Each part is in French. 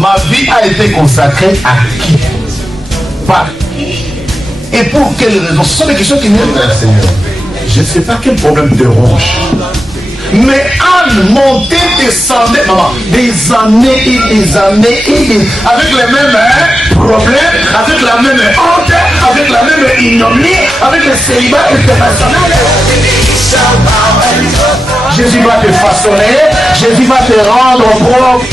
Ma vie a été consacrée à qui? Par qui? Et pour quelles raisons? Ce sont des questions qui viennent vers le Seigneur. Je ne sais pas quel problème te ronge. Mais Anne montait, descendait, maman, des années et des années et des... avec les mêmes problèmes, avec la même honte, avec la même ignominie, avec le célibat international. Jésus va te façonner, Jésus va te rendre propre.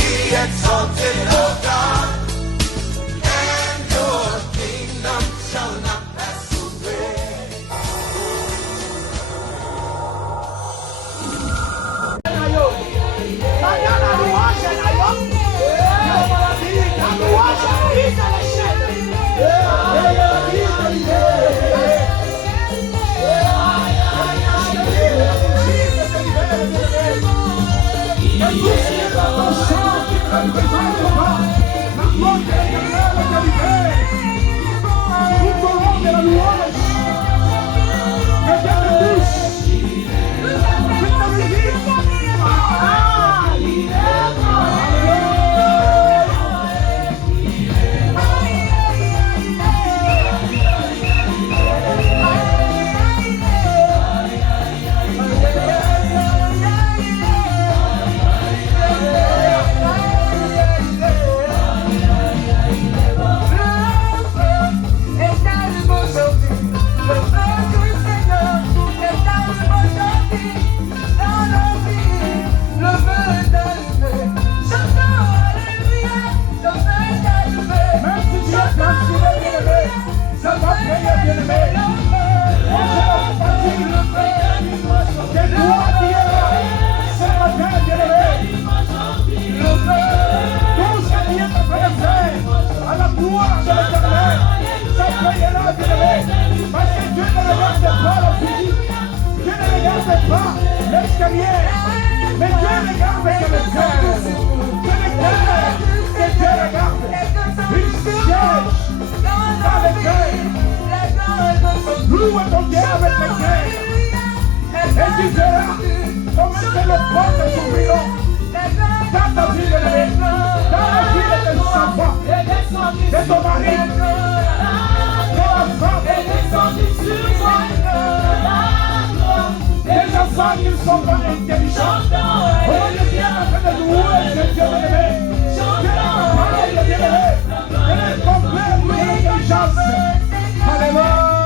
Hallelujah.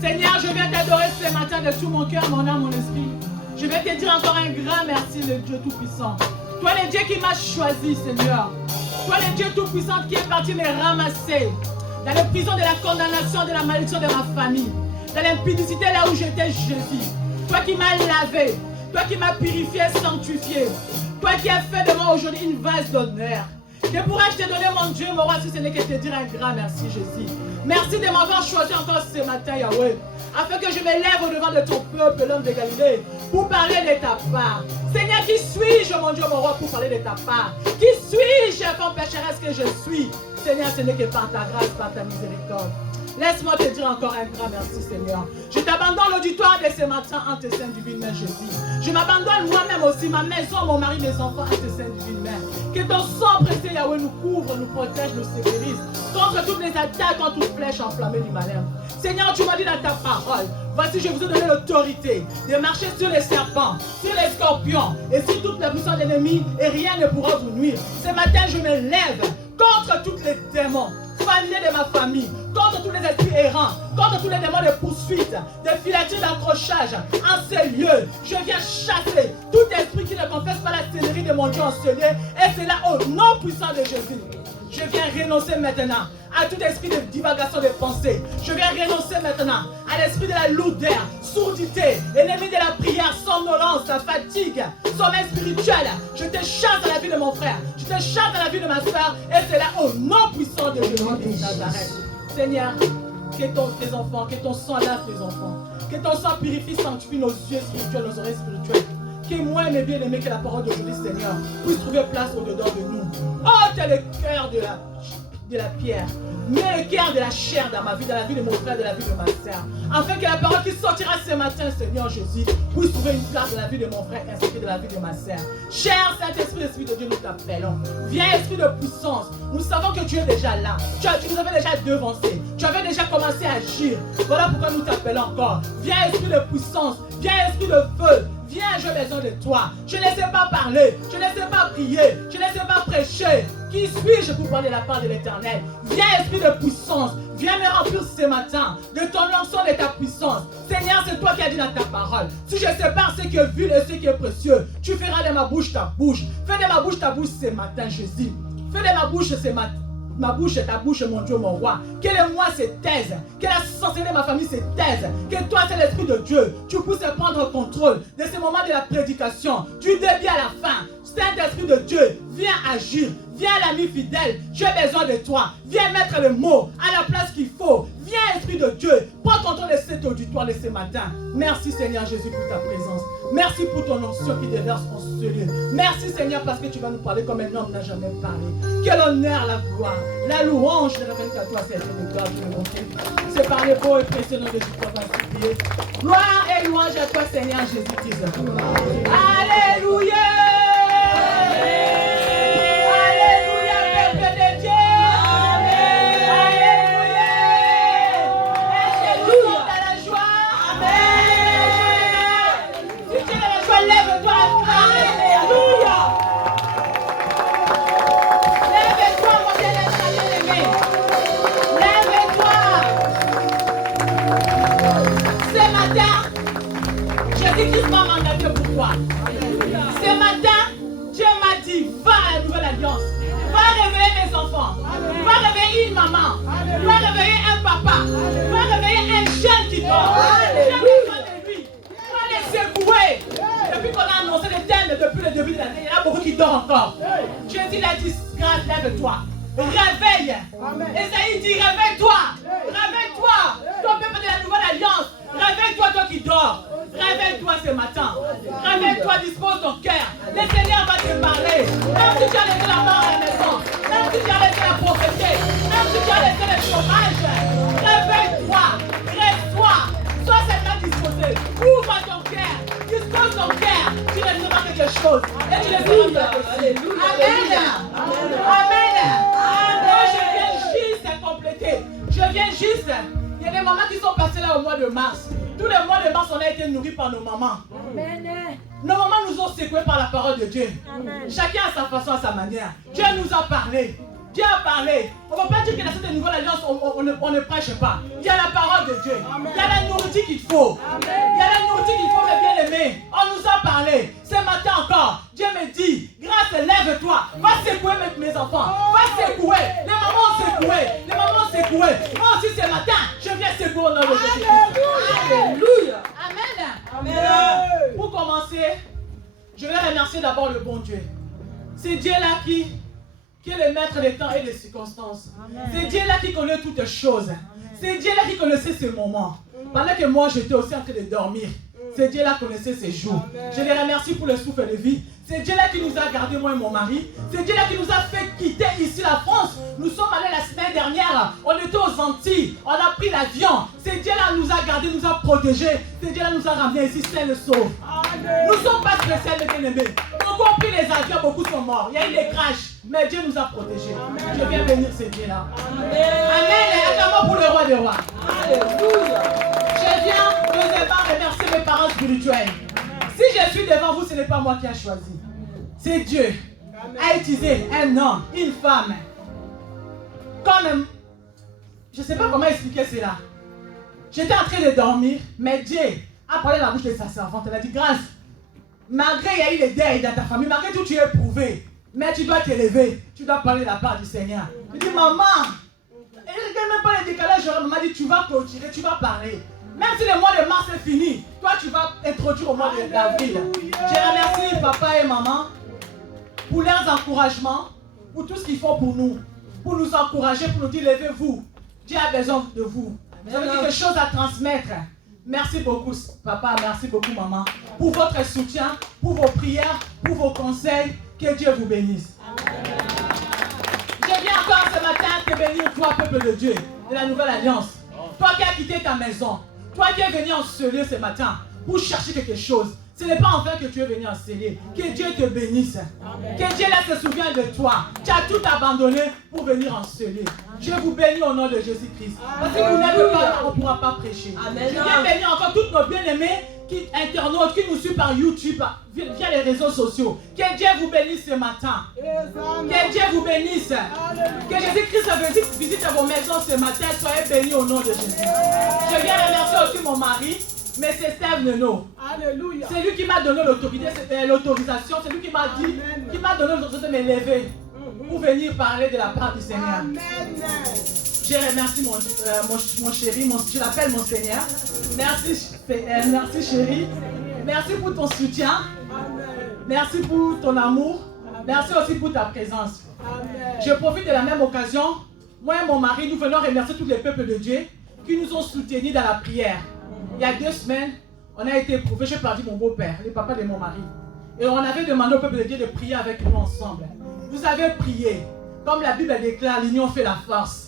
Seigneur, je viens t'adorer ce matin de tout mon cœur, mon âme, mon esprit. Je vais te dire encore un grand merci, le Dieu Tout-Puissant. Toi, le Dieu qui m'a choisi, Seigneur. Toi, le Dieu Tout-Puissant qui est parti me ramasser dans les prisons de la condamnation, de la malédiction de ma famille, dans l'impudicité là où j'étais, Jésus. Toi qui m'as lavé, toi qui m'as purifié, sanctifié. Toi qui as fait de moi aujourd'hui une vase d'honneur. Que pourrais-je te donner, mon Dieu, mon roi, si ce n'est que te dire un grand merci, Jésus. Merci de m'avoir choisi encore ce matin, Yahweh, afin que je me lève au devant de ton peuple, l'homme de Galilée, pour parler de ta part. Seigneur, qui suis-je, mon Dieu, mon roi, pour parler de ta part? Qui suis-je, comme pécheresse que je suis? Seigneur, ce n'est que par ta grâce, par ta miséricorde. Laisse-moi te dire encore un grand merci, Seigneur. Je t'abandonne l'auditoire de ce matin en tes saintes divines mains, Jésus. Je m'abandonne moi-même aussi, ma maison, mon mari, mes enfants, en tes saintes divines mains. Que ton sang précieux, Yahweh, nous couvre, nous protège, nous sécurise contre toutes les attaques, contre toute flèche enflammée du malin. Seigneur, tu m'as dit dans ta parole, voici, je vous ai donné l'autorité de marcher sur les serpents, sur les scorpions et sur toute la puissance de l'ennemi, et rien ne pourra vous nuire. Ce matin, je me lève contre tous les démons familiers de ma famille, contre tous les esprits errants, contre tous les démons de poursuite, de filature d'accrochage en ces lieux. Je viens chasser tout esprit qui ne confesse pas la seigneurie de mon Dieu en ce lieu, et c'est là au nom puissant de Jésus. Je viens renoncer maintenant à tout esprit de divagation de pensée. Je viens renoncer maintenant à l'esprit de la lourdeur, sourdité, l'ennemi de la prière, somnolence, la fatigue, sommeil spirituel. Je te chasse à la vie de mon frère, je te chasse à la vie de ma soeur, et c'est là au nom puissant de Jésus de Nazareth. Seigneur, que tes enfants, que ton sang lave tes enfants, que ton sang purifie, sanctifie nos yeux spirituels, nos oreilles spirituelles. Que moi, mes bien-aimés, que la parole d'aujourd'hui, Seigneur, puisse trouver place au-dedans de nous. Oh, tu as le cœur de la pierre. Mets le cœur de la chair dans ma vie, dans la vie de mon frère, dans la vie de ma soeur. Afin que la parole qui sortira ce matin, Seigneur Jésus, puisse trouver une place dans la vie de mon frère ainsi que dans la vie de ma soeur. Cher Saint-Esprit, Esprit de Dieu, nous t'appelons. Viens, Esprit de puissance. Nous savons que tu es déjà là. Tu nous avais déjà devancé. Tu avais déjà commencé à agir. Voilà pourquoi nous t'appelons encore. Viens, Esprit de puissance. Viens, esprit de feu. Viens, j'ai besoin de toi. Je ne sais pas parler. Je ne sais pas prier. Je ne sais pas prêcher. Qui suis-je pour parler la part de l'Éternel? Viens, esprit de puissance. Viens me remplir ce matin de ton onction et de ta puissance. Seigneur, c'est toi qui as dit dans ta parole. Si je sépare ce qui est vil et ce qui est précieux, tu feras de ma bouche ta bouche. Fais de ma bouche ta bouche ce matin, Jésus. Fais de ma bouche ce matin. Ma bouche est ta bouche, mon Dieu, mon roi. Que le moi se taise. Que la sorcellerie de ma famille se taise. Que toi, c'est l'Esprit de Dieu. Tu puisses prendre le contrôle de ce moment de la prédication. Du début à la fin. Saint-Esprit de Dieu, viens agir. Viens, l'ami fidèle. J'ai besoin de toi. Viens mettre le mot à la place qu'il faut. Viens, Esprit de Dieu. Prends contrôle de cet auditoire de ce matin. Merci, Seigneur Jésus, pour ta présence. Merci pour ton onction qui déverse en ce lieu. Merci, Seigneur, parce que tu vas nous parler comme un homme n'a jamais parlé. Quel honneur, la gloire, la louange ne revient qu'à toi, Seigneur de gloire, Dieu mon Dieu. C'est par le beau et précieux nom de Jésus qu'on va supplier. Gloire et louange à toi, Seigneur Jésus-Christ. Alléluia. Jésus-Christ m'a mandaté pour toi. Ce matin, Dieu m'a dit, va à la nouvelle alliance. Va réveiller mes enfants. Va réveiller une maman. Va réveiller un papa. Va réveiller un jeune qui dort. J'ai besoin de lui. Va les secouer. Depuis qu'on a annoncé le thème, depuis le début de l'année, il y en a beaucoup qui dorment encore. Jésus l'a dit, grâce, lève-toi. Réveille. Esaïe dit, réveille-toi. Réveille-toi. Ton peuple de la nouvelle alliance. Réveille-toi, toi qui dors. Réveille-toi ce matin. Réveille-toi, dispose ton cœur. Le Seigneur va te parler. Même si tu as laissé la mort à la maison, même si tu as laissé la pauvreté, même si tu as laissé le chômage, réveille-toi, reste-toi, sois seulement disposé. Ouvre ton cœur, dispose ton cœur. Tu recevras quelque chose et tu le feras possible. Amen. Amen. Moi, je viens juste compléter. Je viens juste. Il y a des mamans qui sont passées là au mois de mars. Tout le mois de mars, on a été nourris par nos mamans. Amen. Nos mamans nous ont secoués par la parole de Dieu. Amen. Chacun à sa façon, à sa manière. Dieu nous a parlé. Dieu a parlé. On ne va pas dire que dans cette nouvelle alliance, on ne prêche pas. Il y a la parole de Dieu. Amen. Il y a la nourriture qu'il faut. Amen. Il y a la nourriture qu'il faut, mes bien-aimés. On nous a parlé. Ce matin encore, Dieu me dit, grâce, lève-toi. Va secouer mes enfants. Va secouer. Les mamans ont secoué. Les mamans ont secoué. Moi aussi ce matin, je viens secouer au nom de Jésus. Alléluia. Amen. Amen. Pour commencer, je vais remercier d'abord le bon Dieu. C'est Dieu-là qui est le maître des temps et des circonstances. C'est Dieu-là qui connaît toutes choses. C'est Dieu-là qui connaissait ces moments. Pendant que moi, j'étais aussi en train de dormir. C'est Dieu-là qui connaissait ces jours. Je les remercie pour le souffle de vie. C'est Dieu-là qui nous a gardés, moi et mon mari. C'est Dieu-là qui nous a fait quitter ici la France. Nous sommes allés la semaine dernière. On était aux Antilles. On a pris l'avion. C'est Dieu-là qui nous a gardés, nous a protégés. C'est Dieu-là qui nous a ramenés ici, c'est le sauve. Nous ne sommes pas spéciaux, mes bien-aimés. Beaucoup ont pris les avions, beaucoup sont morts. Il y a eu des crashs. Mais Dieu nous a protégés. Je viens bénir ces Dieu-là. Amen. Acclamons pour le roi des rois. Alléluia. Je viens deuxièmement remercier mes parents spirituels. Si je suis devant vous, ce n'est pas moi qui ai choisi. C'est Dieu. A utilisé un homme, une femme. Comme, je ne sais pas comment expliquer cela. J'étais en train de dormir, mais Dieu a parlé dans la bouche de sa servante. Elle a dit, grâce, malgré il y a eu les deuils dans ta famille, malgré tout tu es éprouvé, mais tu dois t'élever, tu dois parler de la part du Seigneur. Je dis, maman, elle ne regarde même pas le décalage. Maman dit, tu vas clôturer, tu vas parler. Même si le mois de mars est fini, toi tu vas introduire au mois d'avril. Je remercie papa et maman pour leurs encouragements, pour tout ce qu'ils font pour nous encourager, pour nous dire, levez-vous. Dieu a besoin de vous. Vous avez quelque chose à transmettre. Merci beaucoup papa, merci beaucoup maman, pour votre soutien, pour vos prières, pour vos conseils. Que Dieu vous bénisse. Je viens encore ce matin te bénir, toi, peuple de Dieu, de la nouvelle alliance. Toi qui as quitté ta maison, toi qui es venu en ce lieu ce matin pour chercher quelque chose. Ce n'est pas en vain que tu es venu en ce lieu. Que Dieu te bénisse. Amen. Que Dieu là se souvienne de toi. Tu as tout abandonné pour venir en ce lieu. Je vous bénis au nom de Jésus-Christ. Parce que vous n'êtes pas là, on ne pourra pas prêcher. Amen. Je viens bénir encore toutes nos bien-aimés internautes qui nous suivent par YouTube, via les réseaux sociaux. Que Dieu vous bénisse ce matin. Que Dieu vous bénisse. Que Jésus-Christ visite vos maisons ce matin. Soyez bénis au nom de Jésus. Je viens remercier aussi mon mari, mais c'est Steve Neno. Alléluia. C'est lui qui m'a donné l'autorisation. C'est lui qui m'a dit, qui m'a donné l'autorisation de me lever pour venir parler de la part du Seigneur. Amen. Je remercie mon chéri, je l'appelle mon Seigneur. Merci chéri. Merci pour ton soutien. Amen. Merci pour ton amour. Merci aussi pour ta présence. Amen. Je profite de la même occasion. Moi et mon mari, nous venons remercier tous les peuples de Dieu qui nous ont soutenus dans la prière. Il y a 2 semaines, on a été éprouvés. J'ai perdu mon beau-père, le papa de mon mari. Et on avait demandé au peuple de Dieu de prier avec nous ensemble. Vous avez prié. Comme la Bible déclare, l'union fait la force.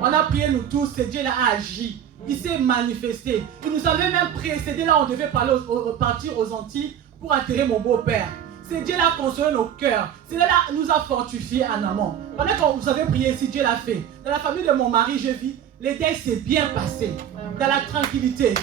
On a prié nous tous, et Dieu a agi. Il s'est manifesté. Il nous avait même précédé là, on devait partir aux Antilles pour atterrir mon beau-père. C'est Dieu l'a consolé nos cœurs. C'est là nous a fortifiés en amont. Pendant que vous avez prié ici, Dieu l'a fait. Dans la famille de mon mari, je vis, les deuils s'est bien passé. Dans la tranquillité.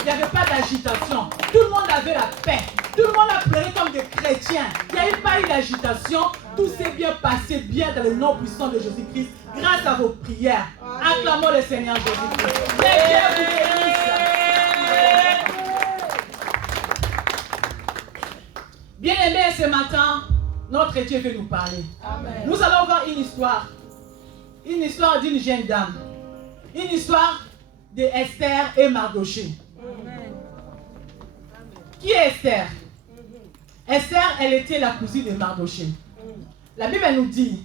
Il n'y avait pas d'agitation. Tout le monde avait la paix. Tout le monde a pleuré comme des chrétiens. Il n'y a pas eu d'agitation. Tout s'est bien passé, bien dans le nom puissant de Jésus-Christ. Grâce à vos prières. Acclamons le Seigneur Jésus-Christ. Que Dieu vous bénisse. Bien-aimés, ce matin, notre Dieu veut nous parler. Amen. Nous allons voir une histoire. Une histoire d'une jeune dame. Une histoire de Esther et Mardoché. Qui est Esther? Esther, elle était la cousine de Mardoché. La Bible nous dit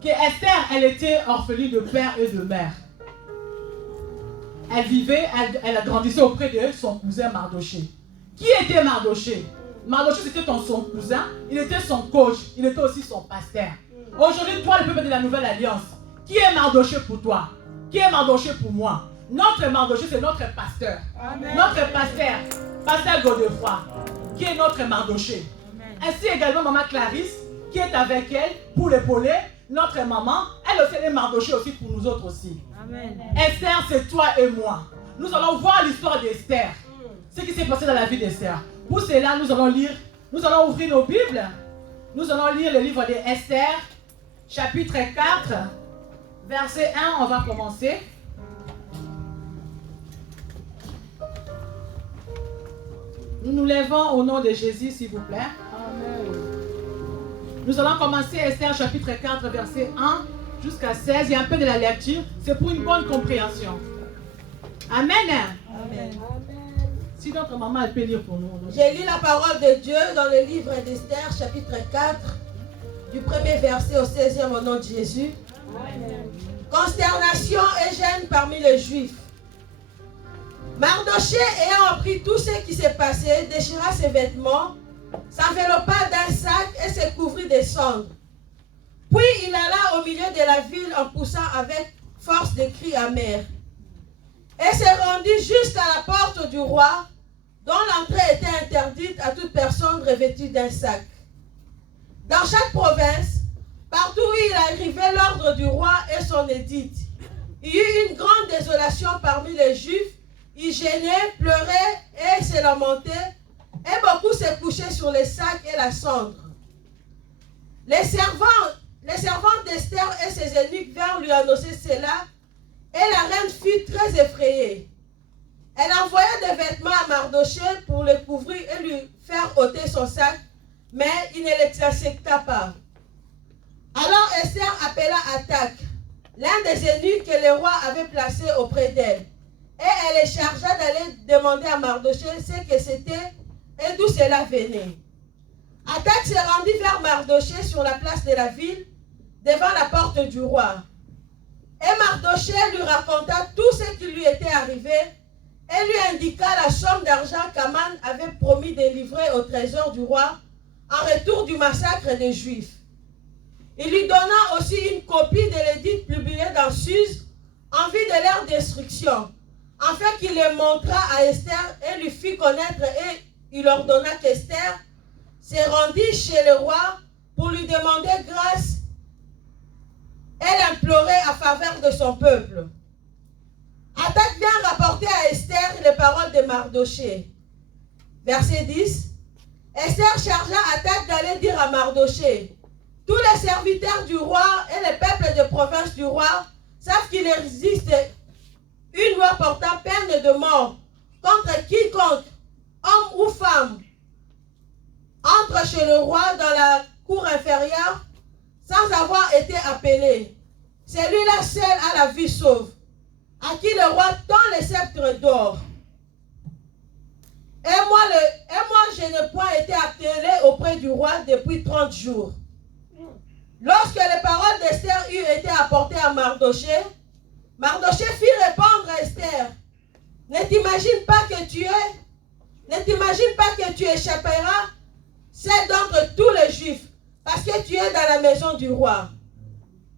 que Esther, elle était orpheline de père et de mère. Elle vivait, elle grandissait auprès de son cousin Mardoché. Qui était Mardoché? Mardoché, c'était son cousin, il était son coach, il était aussi son pasteur. Aujourd'hui, toi, le peuple de la Nouvelle Alliance, qui est Mardoché pour toi? Qui est Mardoché pour moi? Notre Mardoché, c'est notre pasteur. Amen. Notre pasteur, pasteur Godefroy, qui est notre Mardoché. Ainsi également maman Clarisse, qui est avec elle pour l'épauler. Notre maman, elle aussi est Mardoché aussi pour nous autres aussi. Amen. Esther, c'est toi et moi. Nous allons voir l'histoire d'Esther. Ce qui s'est passé dans la vie d'Esther. Pour cela, nous allons ouvrir nos Bibles. Nous allons lire le livre d'Esther, chapitre 4, verset 1, on va commencer. Nous nous levons au nom de Jésus, s'il vous plaît. Amen. Nous allons commencer Esther, chapitre 4, verset 1 jusqu'à 16. Il y a un peu de la lecture. C'est pour une bonne compréhension. Amen. Amen. Si notre maman, elle peut lire pour nous. J'ai lu la parole de Dieu dans le livre d'Esther, chapitre 4, du 1er verset au 16e au nom de Jésus. Amen. Consternation et gêne parmi les Juifs. Mardoché, ayant appris tout ce qui s'est passé, déchira ses vêtements, s'enveloppa d'un sac et se couvrit de cendres. Puis il alla au milieu de la ville en poussant avec force des cris amers. Et se rendit jusqu'à la porte du roi, dont l'entrée était interdite à toute personne revêtue d'un sac. Dans chaque province, partout où il arrivait l'ordre du roi et son édite, il y eut une grande désolation parmi les Juifs. Ils gênaient, pleuraient et se lamentaient, et beaucoup se couchaient sur les sacs et la cendre. Les servantes d'Esther et ses eunuques vinrent lui annoncer cela, et la reine fut très effrayée. Elle envoya des vêtements à Mardoché pour le couvrir et lui faire ôter son sac, mais il ne les accepta pas. Alors Esther appela Attaque, l'un des eunuques que le roi avait placé auprès d'elle. Et elle les chargea d'aller demander à Mardoché ce que c'était et d'où cela venait. Attaque se rendit vers Mardoché sur la place de la ville, devant la porte du roi. Et Mardoché lui raconta tout ce qui lui était arrivé et lui indiqua la somme d'argent qu'Aman avait promis de livrer au trésor du roi en retour du massacre des Juifs. Il lui donna aussi une copie de l'édit publié dans Suse en vue de leur destruction, afin qu'il le montrât à Esther et lui fit connaître, et il ordonna qu'Esther se rendit chez le roi pour lui demander grâce. Elle implorait à faveur de son peuple. Attaque vient rapporter à Esther les paroles de Mardoché. Verset 10. Esther chargea Hatach d'aller dire à Mardoché: tous les serviteurs du roi et les peuples de province du roi savent qu'il existe une loi portant peine de mort contre quiconque, homme ou femme, entre chez le roi dans la cour inférieure sans avoir été appelé. Celui-là seul a la vie sauve, à qui le roi tend le sceptre d'or. Et moi, je n'ai point été appelé auprès du roi depuis 30 jours. Lorsque les paroles d'Esther eurent été apportées à Mardoché, Mardoché fit répondre à Esther: ne t'imagine pas que tu échapperas seul d'entre tous les Juifs, parce que tu es dans la maison du roi.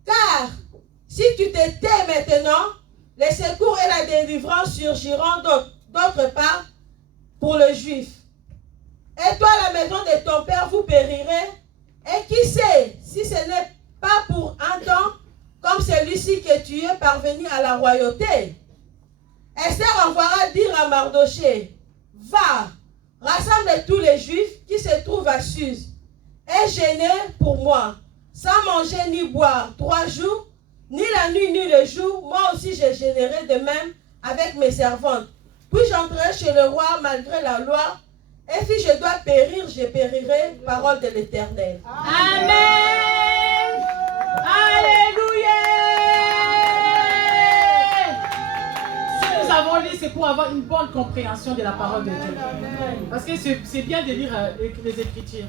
Car si tu te tais maintenant, les secours et la délivrance surgiront d'autre part pour le Juif. Et toi, la maison de ton père, vous périrez. Et qui sait si ce n'est pas pour un temps comme celui-ci que tu es parvenu à la royauté. Esther envoya dire à Mardoché: va, rassemble tous les Juifs qui se trouvent à Suse et jeûnez pour moi, sans manger ni boire 3 jours, ni la nuit ni le jour. Moi aussi je jeûnerai de même avec mes servantes. Puis j'entrerai chez le roi malgré la loi. Et si je dois périr, je périrai. Parole de l'Éternel. Amen. Alléluia. Si nous avons lu, c'est pour avoir une bonne compréhension de la parole de Dieu. Parce que c'est bien de lire les Écritures.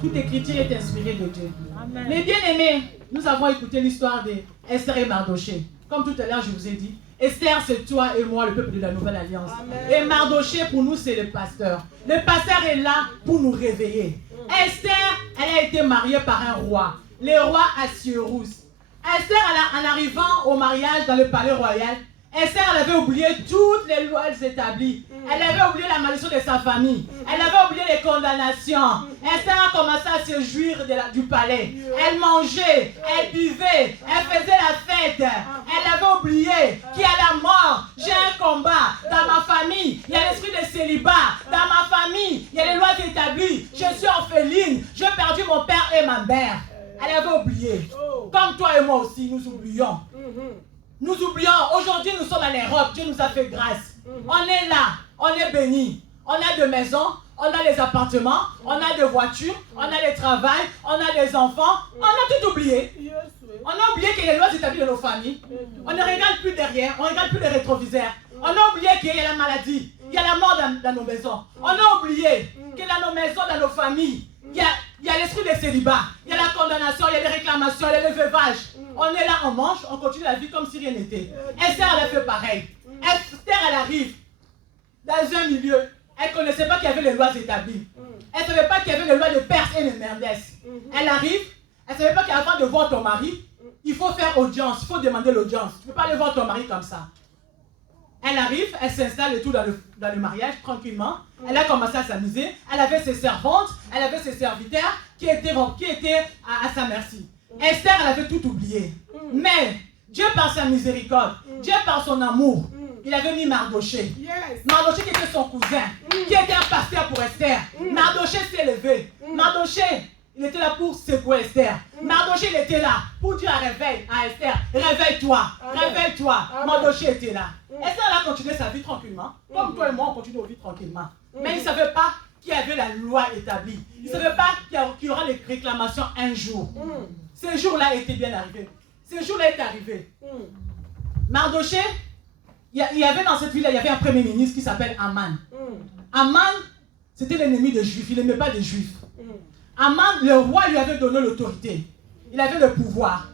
Toute Écriture est inspirée de Dieu. Amen. Les bien-aimés, nous avons écouté l'histoire d'Esther et Mardoché. Comme tout à l'heure, je vous ai dit, Esther, c'est toi et moi, le peuple de la Nouvelle Alliance. Amen. Et Mardoché, pour nous, c'est le pasteur. Le pasteur est là pour nous réveiller. Esther, elle a été mariée par un roi, le roi Assuérus. Esther, en arrivant au mariage dans le palais royal, Esther, elle avait oublié toutes les lois établies. Elle avait oublié la malédiction de sa famille. Elle avait oublié les condamnations. Esther a commencé à se jouir du palais. Elle mangeait, elle buvait, elle faisait la fête. Elle avait oublié qu'il y a la mort. J'ai un combat. Dans ma famille, il y a l'esprit de célibat. Dans ma famille, il y a les lois établies. Je suis orpheline. J'ai perdu mon père et ma mère. Elle avait oublié. Comme toi et moi aussi, nous oublions. Nous oublions, aujourd'hui nous sommes en Europe, Dieu nous a fait grâce. On est là, on est bénis. On a des maisons, on a des appartements, on a des voitures, on a des travail, on a des enfants. On a tout oublié. On a oublié qu'il y a les lois établies de nos familles. On ne regarde plus derrière, on ne regarde plus les rétroviseurs. On a oublié qu'il y a la maladie, il y a la mort dans nos maisons. On a oublié qu'il y a dans nos maisons, dans nos familles, il y a l'esprit de célibat, il y a la condamnation, il y a les réclamations, il y a le veuvage. On est là, on mange, on continue la vie comme si rien n'était. Esther, elle a fait pareil. Esther, elle arrive dans un milieu. Elle ne connaissait pas qu'il y avait les lois établies. Elle ne savait pas qu'il y avait les lois de Perse et de Merdès. Elle arrive, elle ne savait pas qu'avant de voir ton mari, il faut faire audience, il faut demander l'audience. Tu ne peux pas aller voir ton mari comme ça. Elle arrive, elle s'installe et tout dans le mariage, tranquillement. Elle a commencé à s'amuser. Elle avait ses servantes, elle avait ses serviteurs qui étaient à sa merci. Esther, elle avait tout oublié. Mais Dieu, par sa miséricorde, Dieu, par son amour, il avait mis Mardoché. Mardoché qui était son cousin, qui était un pasteur pour Esther. Mardoché s'est levé. Mardoché, il était là pour secouer Esther. Mardoché, il était là pour dire à Esther, réveille-toi, réveille-toi. Mardoché était là. Esther, elle a continué sa vie tranquillement. Comme toi et moi, on continue nos vies tranquillement. Mais il ne savait pas qu'il y avait la loi établie. Il ne savait pas qu'il y aura des réclamations un jour. Ce jour-là était bien arrivé. Ce jour-là est arrivé. Mardoché, il y avait dans cette ville-là, il y avait un premier ministre qui s'appelle Aman. Aman, c'était l'ennemi des Juifs. Il n'aimait pas des Juifs. Aman, le roi lui avait donné l'autorité. Il avait le pouvoir.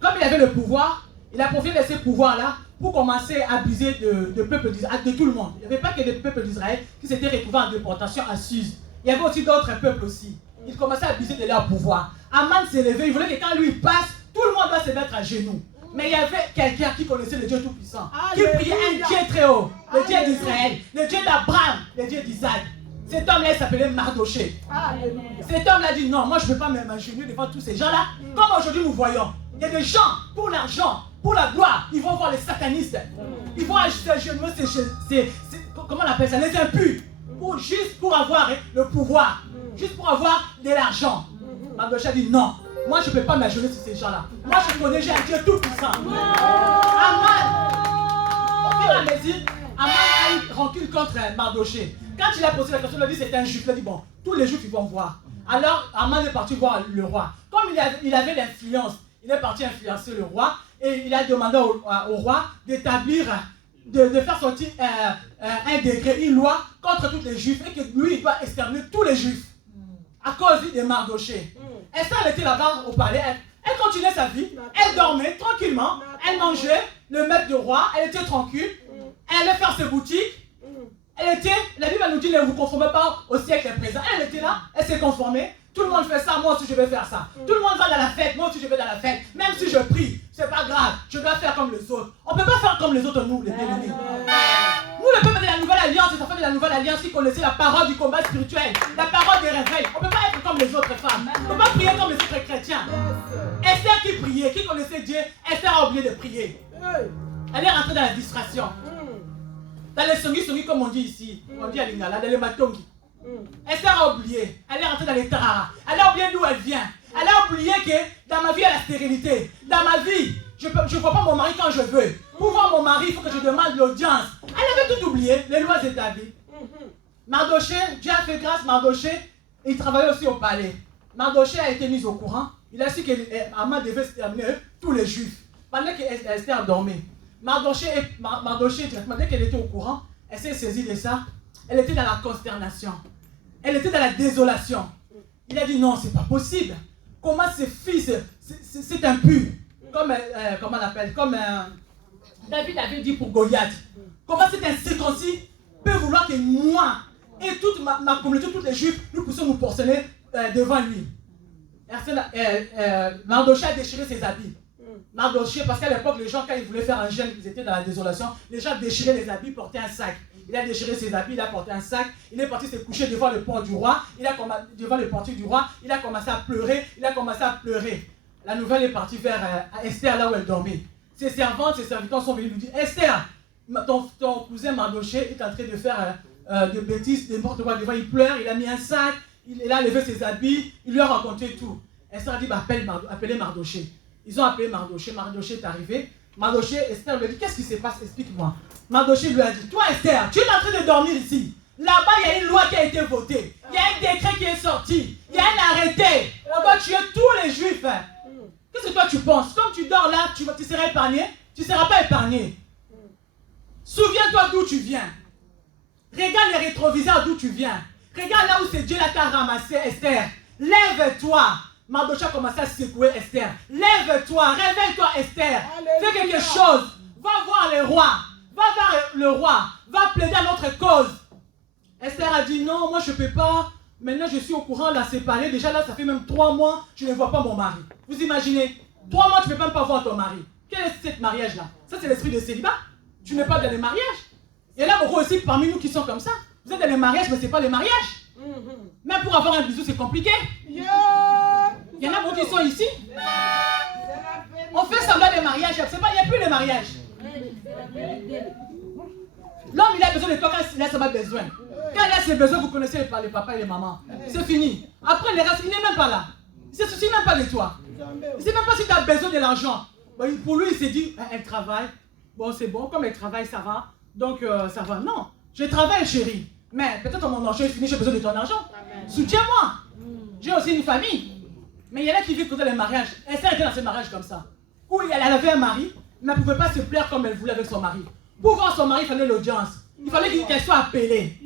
Comme il avait le pouvoir, il a profité de ce pouvoir-là pour commencer à abuser de tout le monde. Il n'y avait pas que des peuples d'Israël qui s'étaient retrouvés en déportation à Suse. Il y avait aussi d'autres peuples aussi. Il commençait à abuser de leur pouvoir. Aman s'est levé, il voulait que quand lui passe, tout le monde va se mettre à genoux. Mais il y avait quelqu'un qui connaissait le Dieu Tout-Puissant, qui priait un Dieu très haut, le Dieu d'Israël, le Dieu d'Abraham, le Dieu d'Isaac. Cet homme-là, il s'appelait Mardoché. Cet homme-là a dit non, moi je ne peux pas m'agenouiller devant tous ces gens-là. Comme aujourd'hui nous voyons, il y a des gens, pour l'argent, pour la gloire, ils vont voir les satanistes. Ils vont agenouiller comment on appelle ça, les impurs. juste pour avoir le pouvoir, juste pour avoir de l'argent. Mardochée a dit non, moi je ne peux pas m'agenouiller sur ces gens-là. Moi je connais, j'ai un Dieu tout puissant. Aman, au fur et à mesure, Aman a eu rancune contre Mardochée. Quand il a posé la question, il a dit c'était un juif. Il a dit bon, tous les juifs ils vont voir. Alors Aman est parti voir le roi. Comme il avait l'influence, il est parti influencer le roi et il a demandé au roi d'établir, de faire sortir un décret, une loi contre tous les juifs et que lui il doit exterminer tous les juifs à cause de Mardochée. Esther elle était là-bas au palais, elle continuait sa vie, elle dormait tranquillement, elle mangeait le maître du roi, elle était tranquille, elle allait faire ses boutiques. Elle était, la Bible nous dit ne vous conformez pas au siècle présent. Elle était là, elle s'est conformée. Tout le monde fait ça, moi aussi je vais faire ça. Tout le monde va dans la fête, moi aussi je vais dans la fête. Même si je prie, c'est pas grave, je dois faire comme les autres. On ne peut pas faire comme les autres, nous, les bien-aimés. Nous, le peuple de la Nouvelle Alliance, les enfants de la Nouvelle Alliance qui connaissaient la parole du combat spirituel, la parole des réveils. On ne peut pas être comme les autres femmes. On ne peut pas prier comme les autres chrétiens. Esther qui priait, qui connaissait Dieu, Esther a oublié de prier. Elle est rentrée dans la distraction. Dans les songi comme on dit ici, on dit à Lingala, dans les matongi. Esther a oublié, elle est rentrée dans les tarara. Elle a oublié d'où elle vient. Elle a oublié que dans ma vie, il y a la stérilité. Dans ma vie, je ne vois pas mon mari quand je veux. Pour voir mon mari, il faut que je demande l'audience. Elle avait tout oublié, les lois établies. Mardochée, Dieu a fait grâce, Mardochée, il travaillait aussi au palais. Mardochée a été mise au courant. Il a su que Haman devait exterminer tous les juifs. Pendant que Esther dormait. Mardochée, dès qu'elle était au courant, elle s'est saisie de ça. Elle était dans la consternation. Elle était dans la désolation. Il a dit non, c'est pas possible. Comment ce fils, c'est impur. Comme, comment on appelle, comme David avait dit pour Goliath. Comment cet incirconcis peut vouloir que moi et toute ma communauté, tous les juifs, nous puissions nous portionner devant lui. Mardochée a déchiré ses habits. Mardochée, parce qu'à l'époque, les gens, quand ils voulaient faire un jeûne, ils étaient dans la désolation, les gens déchiraient les habits, portaient un sac. Il a déchiré ses habits, il a porté un sac, il est parti se coucher devant le port du roi, devant le portier du roi, il a commencé à pleurer, La nouvelle est partie vers Esther, là où elle dormait. Ses servantes, ses serviteurs sont venus lui dire, Esther, ton cousin Mardochée est en train de faire des bêtises, n'importe quoi devant, il pleure, il a mis un sac, il a levé ses habits, il lui a raconté tout. Esther a dit, appelez Mardochée. Ils ont appelé Mardochée, Mardochée est arrivé. Mardochée, Esther lui a dit, qu'est-ce qui se passe, explique-moi. Mardochée lui a dit, toi Esther, tu es en train de dormir ici. Là-bas, il y a une loi qui a été votée. Il y a un décret qui est sorti. Il y a un arrêté. On va tuer tous les juifs. Qu'est-ce que toi tu penses? Comme tu dors là, tu seras épargné? Tu ne seras pas épargné. Souviens-toi d'où tu viens. Regarde les rétroviseurs d'où tu viens. Regarde là où c'est Dieu là t'a ramassé, Esther. Lève-toi. Mardochée a commencé à secouer Esther. Lève-toi, réveille-toi Esther. Fais quelque chose. Va voir le roi. Va vers le roi. Va plaider à notre cause. Esther a dit non, moi je ne peux pas. Maintenant je suis au courant, la séparée. Déjà là, ça fait même 3 mois, je ne vois pas mon mari. Vous imaginez? 3 mois, tu ne peux même pas voir ton mari. Quel est ce mariage-là? Ça, c'est l'esprit de célibat. Tu n'es pas dans les mariages. Il y en a beaucoup aussi parmi nous qui sont comme ça. Vous êtes dans les mariages, mais ce n'est pas les mariages. Même pour avoir un bisou, c'est compliqué. Il y en a beaucoup qui sont ici. On fait semblant des mariages. Il n'y a plus de mariage. L'homme, il a besoin de toi quand il a seulement besoin. Quand il a ses besoins, vous connaissez les papas et les mamans. C'est fini. Après, le reste, il n'est même pas là. Il ne se soucie même pas de toi. Il ne sait même pas si tu as besoin de l'argent. Bon, pour lui, il s'est dit, elle travaille. Bon, c'est bon, comme elle travaille, ça va. Donc, ça va. Non, je travaille, chérie. Mais peut-être mon argent est fini, j'ai besoin de ton argent. Soutiens-moi. J'ai aussi une famille. Mais il y en a qui vivent contre les mariages. Esther était dans ce mariage comme ça. Où elle avait un mari, mais elle ne pouvait pas se plaire comme elle voulait avec son mari. Pour voir son mari, il fallait l'audience. Il fallait qu'elle soit appelée.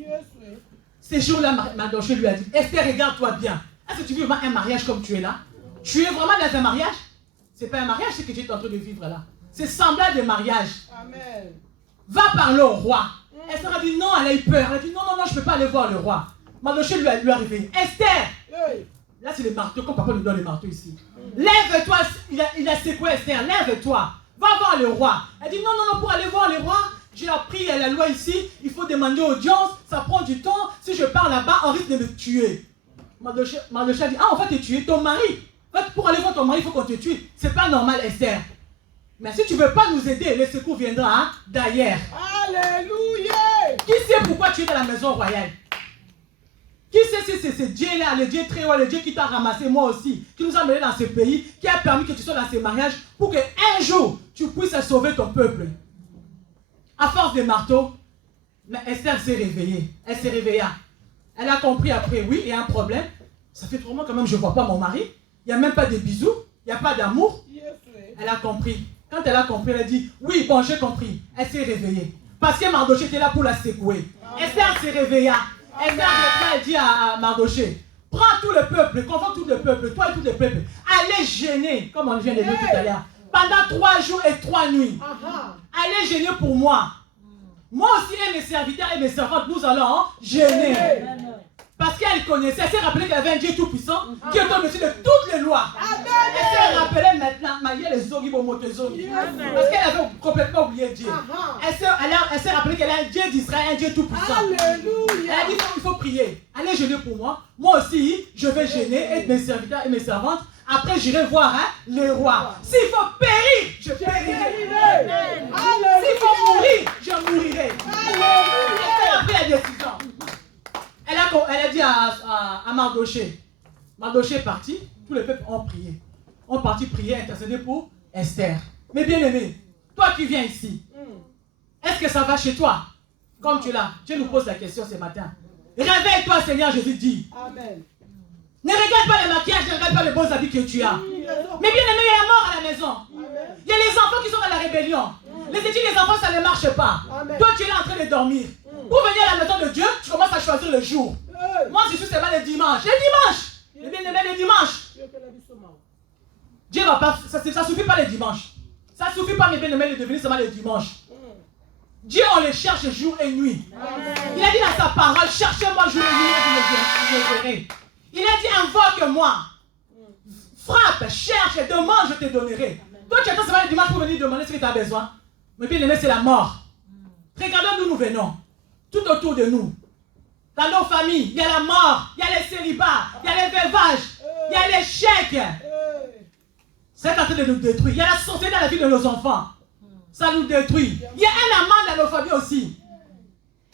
Ces jours-là, Mardochée lui a dit, Esther, regarde-toi bien. Est-ce que tu vis vraiment un mariage comme tu es là? Tu es vraiment dans un mariage? Ce n'est pas un mariage, ce que tu es en train de vivre là. C'est semblable de mariage. Amen. Va parler au roi. Esther a dit non, elle a eu peur. Elle a dit non, je ne peux pas aller voir le roi. Mardochée lui a réveillé. Esther! Là, c'est les marteaux, comme papa nous donne les marteaux ici. Lève-toi, il a secoué Esther, lève-toi. Va voir le roi. Elle dit non, pour aller voir le roi, j'ai appris la loi ici, il faut demander audience, ça prend du temps. Si je pars là-bas, on risque de me tuer. Mardochée a dit, on va te tuer, ton mari. En fait, pour aller voir ton mari, il faut qu'on te tue. C'est pas normal, Esther. Mais si tu ne veux pas nous aider, le secours viendra d'ailleurs. Alléluia. Qui sait pourquoi tu es dans la maison royale? c'est Dieu-là, le Dieu très haut, le Dieu qui t'a ramassé, moi aussi, qui nous a menés dans ce pays, qui a permis que tu sois dans ces mariages, pour qu'un jour, tu puisses sauver ton peuple. À force de marteau, mais Esther s'est réveillée. Elle s'est réveillée. Elle a compris après, oui, il y a un problème. Ça fait 3 mois quand même, je ne vois pas mon mari. Il n'y a même pas de bisous, il n'y a pas d'amour. Elle a compris. Quand elle a compris, elle a dit, oui, bon, j'ai compris. Elle s'est réveillée. Parce que Mardoché était là pour la secouer. Esther s'est réveillée. Esther, elle dit à Mardoché, prends tout le peuple, convoque tout le peuple, toi et tout le peuple. Allez gêner, comme on vient de dire tout à l'heure, pendant 3 jours et 3 nuits. Allez gêner pour moi. Moi aussi et mes serviteurs et mes servantes, nous allons gêner. Parce qu'elle connaissait, elle s'est rappelée qu'elle avait un Dieu tout-puissant qui est au-dessus de toutes les lois. Elle s'est rappelée maintenant, les Zogi Bomotezogi. Parce qu'elle avait complètement oublié Dieu. Elle s'est rappelée qu'elle a un Dieu d'Israël, un Dieu tout-puissant. Elle a dit il faut prier. Allez gêner pour moi. Moi aussi, je vais gêner et mes serviteurs et mes servantes. Après, j'irai voir les rois. S'il faut périr, je périrai. S'il faut mourir, je mourirai. Elle a pris la décision. Elle a dit à Mardoché. Mardoché est parti. Tous les peuples ont prié. Ont parti prier, intercéder pour Esther. Mais bien aimé, toi qui viens ici, est-ce que ça va chez toi? Comme tu l'as. Dieu nous pose la question ce matin. Réveille-toi, Seigneur, Jésus dit. Amen. Ne regarde pas le maquillage, ne regarde pas les beaux habits que tu as. Mais bien aimé, il y a la mort à la maison. Il y a les enfants qui sont dans la rébellion. Les études des enfants, ça ne marche pas. Toi, tu es là en train de dormir. Pour venir à la maison de Dieu, tu commences à choisir le jour. Moi, je suis seulement le dimanche. Le dimanche. Le bien aimé, le dimanche. Dieu va pas. Ça ne suffit pas le dimanche. Ça ne suffit pas, mes bien aimés, de devenir seulement le dimanche. Dieu, on le cherche jour et nuit. Il a dit dans sa parole, cherchez-moi jour et nuit et je le verrai. Il a dit, invoque-moi. Frappe, cherche, demande, je te donnerai. Toi, tu attends seulement le dimanche pour venir demander ce que tu as besoin. Mais bien aimé, c'est la mort. Regardons d'où nous venons. Tout autour de nous. Dans nos familles, il y a la mort, il y a les célibats, il y a les veuvages, il y a l'échec. C'est en train de nous détruire. Il y a la santé dans la vie de nos enfants. Ça nous détruit. Il y a un amant dans nos familles aussi.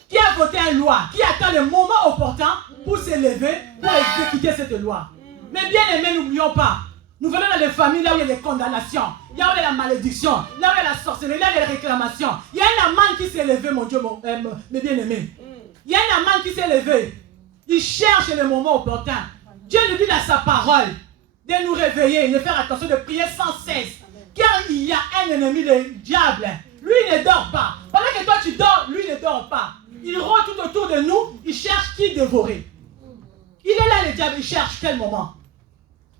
Qui a voté une loi, qui attend le moment opportun pour s'élever, pour exécuter cette loi. Mais bien aimé, n'oublions pas. Nous venons dans des familles là où il y a des condamnations, là où il y a la malédiction, là où il y a la sorcellerie, là où il y a les réclamations. Il y a un amant qui s'est élevé, mon Dieu, mes bien-aimés. Il y a un amant qui s'est élevé. Il cherche le moment opportun. Dieu nous dit dans sa parole de nous réveiller, de faire attention, de prier sans cesse. Car il y a un ennemi, le diable. Lui, il ne dort pas. Pendant que toi, tu dors, lui ne dort pas. Il rôde tout autour de nous, il cherche qui dévorer. Il est là, le diable, il cherche quel moment.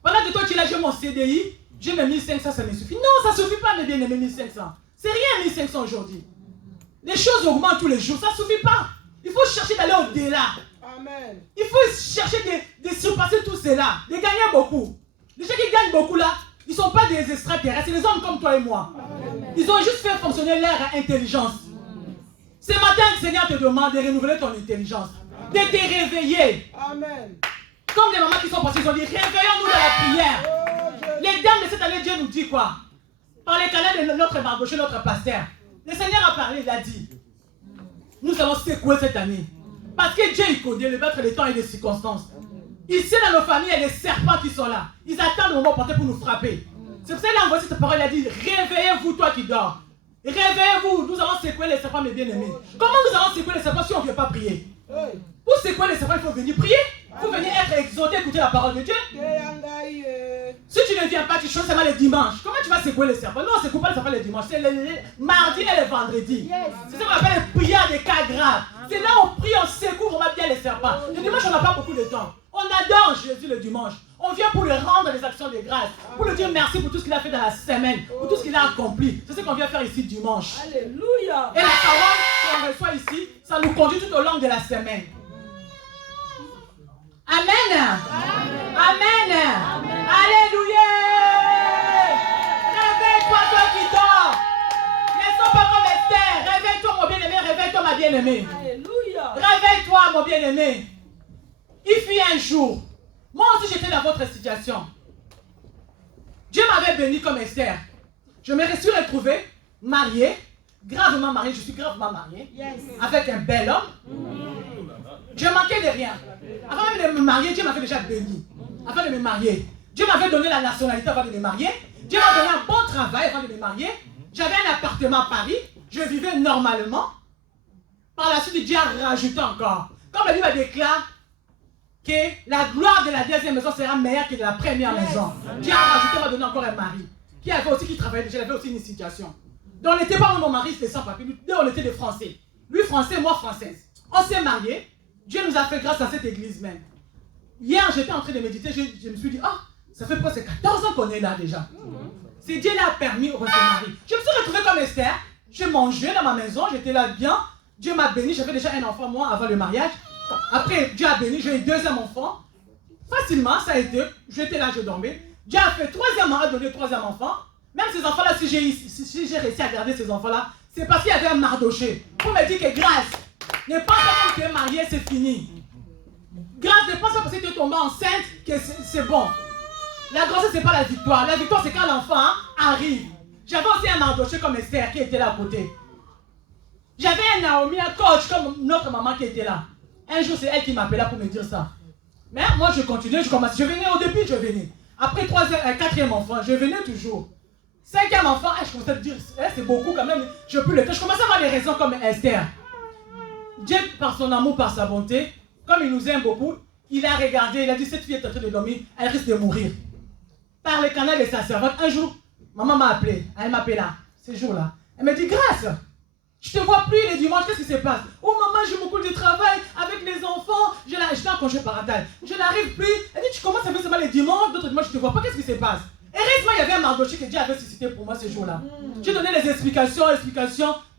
Pendant que toi, tu l'as, j'ai mon CDI, j'ai mes 1500, ça me suffit. Non, ça ne suffit pas, mes bien-aimés, 1500. C'est rien, 1500 aujourd'hui. Les choses augmentent tous les jours, ça ne suffit pas. Il faut chercher d'aller au-delà. Amen. Il faut chercher de surpasser tout cela, de gagner beaucoup. Les gens qui gagnent beaucoup là, ils ne sont pas des extraterrestres, c'est des hommes comme toi et moi. Amen. Ils ont juste fait fonctionner leur intelligence. Ce matin, le Seigneur te demande de renouveler ton intelligence, de te réveiller. Amen. Comme les mamans qui sont passées, ils ont dit, réveillons-nous dans la prière. Les dames de cette année, Dieu nous dit quoi? Par les canaux de notre Mardoché, notre pasteur. Le Seigneur a parlé, il a dit, nous allons secouer cette année. Parce que Dieu, il connaît le maître des temps et des circonstances. Il sait dans nos familles, il y a des serpents qui sont là. Ils attendent le moment opportun pour nous frapper. C'est pour ça qu'il a envoyé cette parole, il a dit, réveillez-vous, toi qui dors. Réveillez-vous, nous allons secouer les serpents, mes bien-aimés. Comment nous allons secouer les serpents si on ne vient pas prier? Pour secouer les serpents, il faut venir prier. Il faut venir être exhorté, écouter la parole de Dieu. Si tu ne viens pas, tu choisis seulement le dimanche. Comment tu vas secouer les serpents? Non, on ne secoue pas les serpents le dimanche. C'est le mardi et le vendredi. C'est ce qu'on appelle les prières des cas graves. C'est là où on prie, on secoue vraiment bien les serpents. Le dimanche, on n'a pas beaucoup de temps. On adore Jésus le dimanche. On vient pour lui rendre les actions de grâce. Pour lui dire merci pour tout ce qu'il a fait dans la semaine. Pour tout ce qu'il a accompli. C'est ce qu'on vient faire ici dimanche. Alléluia. Et la parole qu'on reçoit ici, ça nous conduit tout au long de la semaine. Amen. Amen. Amen. Amen. Alléluia. Réveille-toi, toi qui dors. Ne sois pas comme Esther. Réveille-toi, mon bien-aimé. Réveille-toi, ma bien-aimée. Alléluia. Réveille-toi, mon bien-aimé. Il fut un jour. Moi aussi, j'étais dans votre situation. Dieu m'avait béni comme Esther. Je me suis retrouvée mariée, gravement mariée. Je suis gravement mariée. Avec un bel homme. Je manquais de rien. Avant même de me marier, Dieu m'avait déjà béni. Avant de me marier. Dieu m'avait donné la nationalité avant de me marier. Dieu m'a donné un bon travail avant de me marier. J'avais un appartement à Paris. Je vivais normalement. Par la suite, Dieu a rajouté encore. Comme la Bible déclare que la gloire de la deuxième maison sera meilleure que de la première maison. Dieu a rajouté, m'a donné encore un mari. Qui travaillait déjà, il avait aussi une situation. Donc on n'était pas mon mari, c'était sans papier. Nous, on était des Français. Lui français, moi française. On s'est mariés. Dieu nous a fait grâce à cette église même. Hier, j'étais en train de méditer, je me suis dit, ah, ça fait presque 14 ans qu'on est là déjà. C'est Dieu qui a permis au mari. Je me suis retrouvée comme Esther. Je mangeais dans ma maison, j'étais là bien. Dieu m'a béni, j'avais déjà un enfant moi avant le mariage. Après, Dieu a béni, j'ai eu deuxième enfant. Facilement, ça a été, j'étais là, je dormais. Dieu a fait troisième, a donné troisième enfant. Même ces enfants-là, si j'ai réussi à garder ces enfants-là, c'est parce qu'il y avait un Mardoché. Pour me dire que grâce, ne pense pas que tu es marié, c'est fini. Grâce, ne pense pas parce que tu es tombé enceinte que c'est bon. La grossesse, ce n'est pas la victoire. La victoire, c'est quand l'enfant arrive. J'avais aussi un Mardoché comme Esther qui était là à côté. J'avais un Naomi, un coach comme notre maman qui était là. Un jour, c'est elle qui m'appelait pour me dire ça. Mais moi, je continuais, je commençais. Je venais au début, je venais. Après quatrième enfant, je venais toujours. Cinquième enfant, je commençais à dire, c'est beaucoup quand même. Je peux le faire. Je commençais à avoir des raisons comme Esther. Dieu, par son amour, par sa bonté, comme il nous aime beaucoup, il a regardé, il a dit, cette fille est en train de dormir, elle risque de mourir. Par le canal de sa servante, un jour, maman m'a appelé, elle m'appelle là, ce jour-là. Elle m'a dit, Grâce, je ne te vois plus les dimanches, qu'est-ce qui se passe? Oh maman, j'ai beaucoup de travail avec les enfants, j'étais en congé parental, je n'arrive plus. Elle dit, tu commences à faire seulement les dimanches, d'autres dimanches, je ne te vois pas, qu'est-ce qui se passe? Heureusement, il y avait un Mardoché que Dieu avait suscité pour moi ce jour-là. J'ai donné les explications.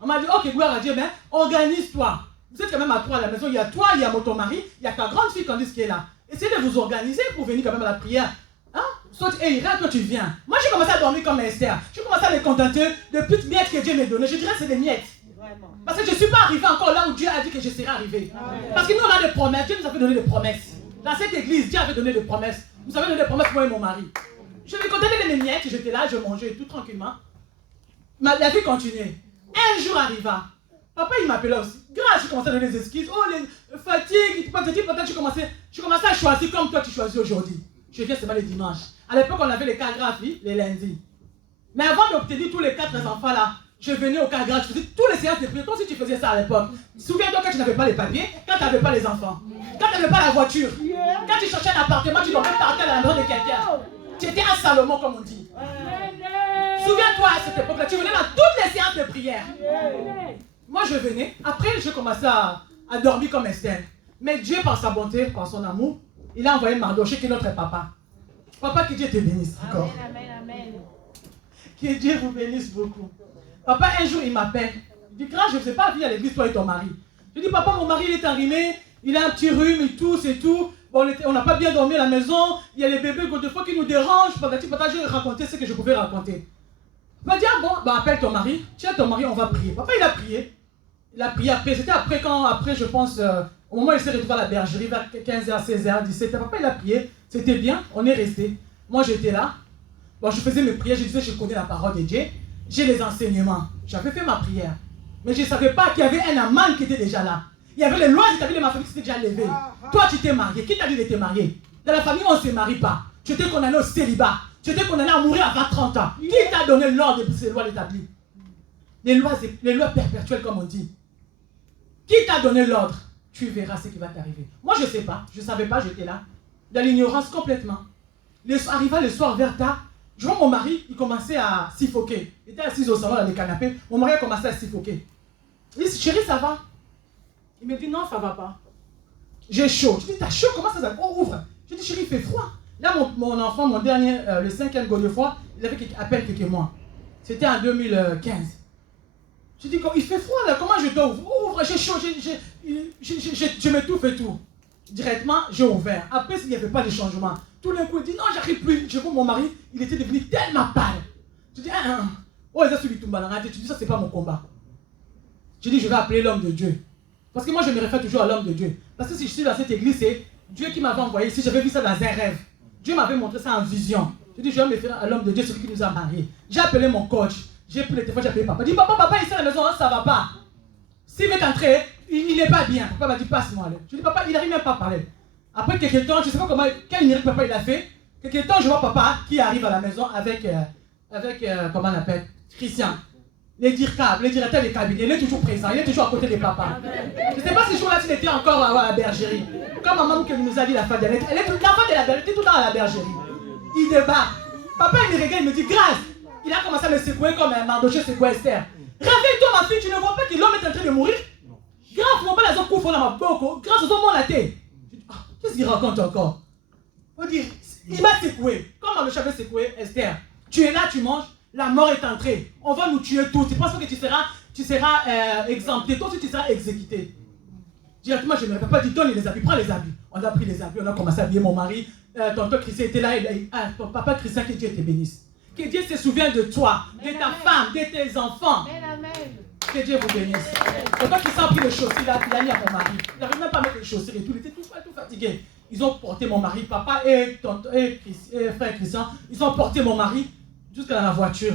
On m'a dit, ok, gloire à Dieu, mais organise-toi. Vous êtes quand même à trois à la maison, il y a toi, il y a ton mari, il y a ta grande fille Candice qui est là. Essayez de vous organiser pour venir quand même à la prière. Hein? Soit tu es toi tu viens. Moi, j'ai commencé à dormir comme Esther. J'ai commencé à me contenter de petites miettes que Dieu m'a données. Je dirais que c'est des miettes. Parce que je ne suis pas arrivé encore là où Dieu a dit que je serais arrivé. Parce que nous, on a des promesses. Dieu nous avait donné des promesses. Dans cette église, Dieu avait donné des promesses. Nous avons donné des promesses, moi et mon mari. Je me contentais de mes miettes, j'étais là, je mangeais tout tranquillement. La vie continuait. Un jour arriva. Papa, il m'appelait aussi. Grâce, je commençais à donner des excuses. Oh, les fatigues, peut-être je commençais à choisir comme toi tu choisis aujourd'hui. Je viens seulement les dimanches. À l'époque, on avait les cartographies les lundis. Mais avant d'obtenir tous les 4 enfants là, je venais au cartographe, je faisais tous les séances de prière. Toi aussi, tu faisais ça à l'époque. Souviens-toi quand tu n'avais pas les papiers, quand tu n'avais pas les enfants, quand tu n'avais pas la voiture, quand tu cherchais un appartement, tu dormais par terre à la maison de quelqu'un. Tu étais un Salomon, comme on dit. Souviens-toi à cette époque-là, tu venais dans toutes les séances de prière. Moi, je venais. Après, je commençais à dormir comme Esther. Mais Dieu, par sa bonté, par son amour, il a envoyé Mardoché, qui est notre papa. Papa, que Dieu te bénisse encore. Amen. Que Dieu vous bénisse beaucoup. Papa, un jour, il m'appelle. Il dit, Grâce, je ne sais pas venir à l'église, toi et ton mari. Je dis, papa, mon mari, il est enrhumé. Il a un petit rhume et tout, c'est tout. Bon, on n'a pas bien dormi à la maison. Il y a les bébés des fois qui nous dérangent. J'ai raconté ce que je pouvais raconter. Il m'a dit, ah bon, bah, appelle ton mari. Tiens, ton mari, on va prier. Papa, il a prié. Il a prié après. C'était après, je pense, au moment où il s'est retrouvé à la bergerie, vers 15h, 16h, 17h. Papa, il a prié. C'était bien. On est resté. Moi, j'étais là. Bon, je faisais mes prières. Je disais, je connais la parole de Dieu. J'ai les enseignements. J'avais fait ma prière. Mais je ne savais pas qu'il y avait un amant qui était déjà là. Il y avait les lois établies de ma famille qui s'étaient déjà levées. Toi, tu t'es marié. Qui t'a dit de te marier? Dans la famille, on ne se marie pas. Tu étais condamné au célibat. Tu étais condamné à mourir avant 30 ans. Qui t'a donné l'ordre de ces lois établies? Les lois perpétuelles, comme on dit. Qui t'a donné l'ordre? Tu verras ce qui va t'arriver. Moi, je ne sais pas. Je ne savais pas, j'étais là. Dans l'ignorance complètement. Arriva le soir vers tard. Je vois mon mari, il commençait à suffoquer. Il était assis au salon dans le canapé. Mon mari a commencé à suffoquer. Il dit, chérie, ça va? Il me dit, non, ça ne va pas. J'ai chaud. Je dis, t'as chaud? Comment ça va? Oh, ouvre. Je dis, chérie, il fait froid. Là, mon enfant, mon dernier, le 5e Godefroy, il avait à peine quelques mois. C'était en 2015. Je dis, il fait froid là, comment je dois ouvrir? Ouvre, j'ai chaud, je m'étouffe et tout. Directement, j'ai ouvert. Après, il n'y avait pas de changement. Tout d'un coup, il dit, non, j'arrive plus. Je vois mon mari, il était devenu tellement pâle. Je dis, oh, ça subi tout mal. Tu dis, ça, c'est pas mon combat. Je dis, je vais appeler l'homme de Dieu. Parce que moi, je me réfère toujours à l'homme de Dieu. Parce que si je suis dans cette église, c'est Dieu qui m'avait envoyé ici. J'avais vu ça dans un rêve. Dieu m'avait montré ça en vision. Je dis, je vais me référer à l'homme de Dieu, celui qui nous a mariés. J'ai appelé mon coach. J'ai pris le téléphone, j'ai appelé papa. Je dis, papa, ici à la maison, hein, ça va pas. S'il veut entrer, il n'est pas bien. Papa m'a dit, passe-moi. Je dis, papa, il n'arrive même pas à parler. Après quelques temps, je ne sais pas comment, quel miracle papa il a fait. Quelques temps, je vois papa qui arrive à la maison avec comment on appelle, Christian. Le directeur des cabinets, il est toujours présent, il est toujours à côté de papa. Je ne sais pas si ce jour-là, il était encore à la bergerie. Comme maman qui nous a dit la femme d'Annette, l'enfant de la bergerie, était tout le temps à la bergerie. Il débarque. Papa, il me regarde, il me dit, grâce. Il a commencé à me secouer comme un Mardoché secoué Esther. Réveille-toi, ma fille, tu ne vois pas que l'homme est en train de mourir? Grâce, mon père, la zone couvre dans ma boque. Grâce aux hommes, on l'a tête. Qu'est-ce qu'il raconte encore? On dit, il m'a secoué. Comme Mardoché avait secoué Esther. Tu es là, tu manges. La mort est entrée. On va nous tuer tous. Tu penses que tu seras exempté. Toi aussi, tu seras exécuté. Directement, je ne répète pas dit, donne les habits. Prends les habits. On a pris les habits. On a commencé à habiller mon mari. Tonton Christian était là. Ton papa Christian, que Dieu te bénisse. Que Dieu se souvienne de toi, de ta femme, de tes enfants. Que Dieu vous bénisse. Tonton Christian a pris les chaussures. Il a mis à mon mari. Il n'arrive même pas à mettre les chaussures et tout. Il était tout fatigué. Ils ont porté mon mari. Papa et frère Christian, ils ont porté mon mari jusqu'à la voiture.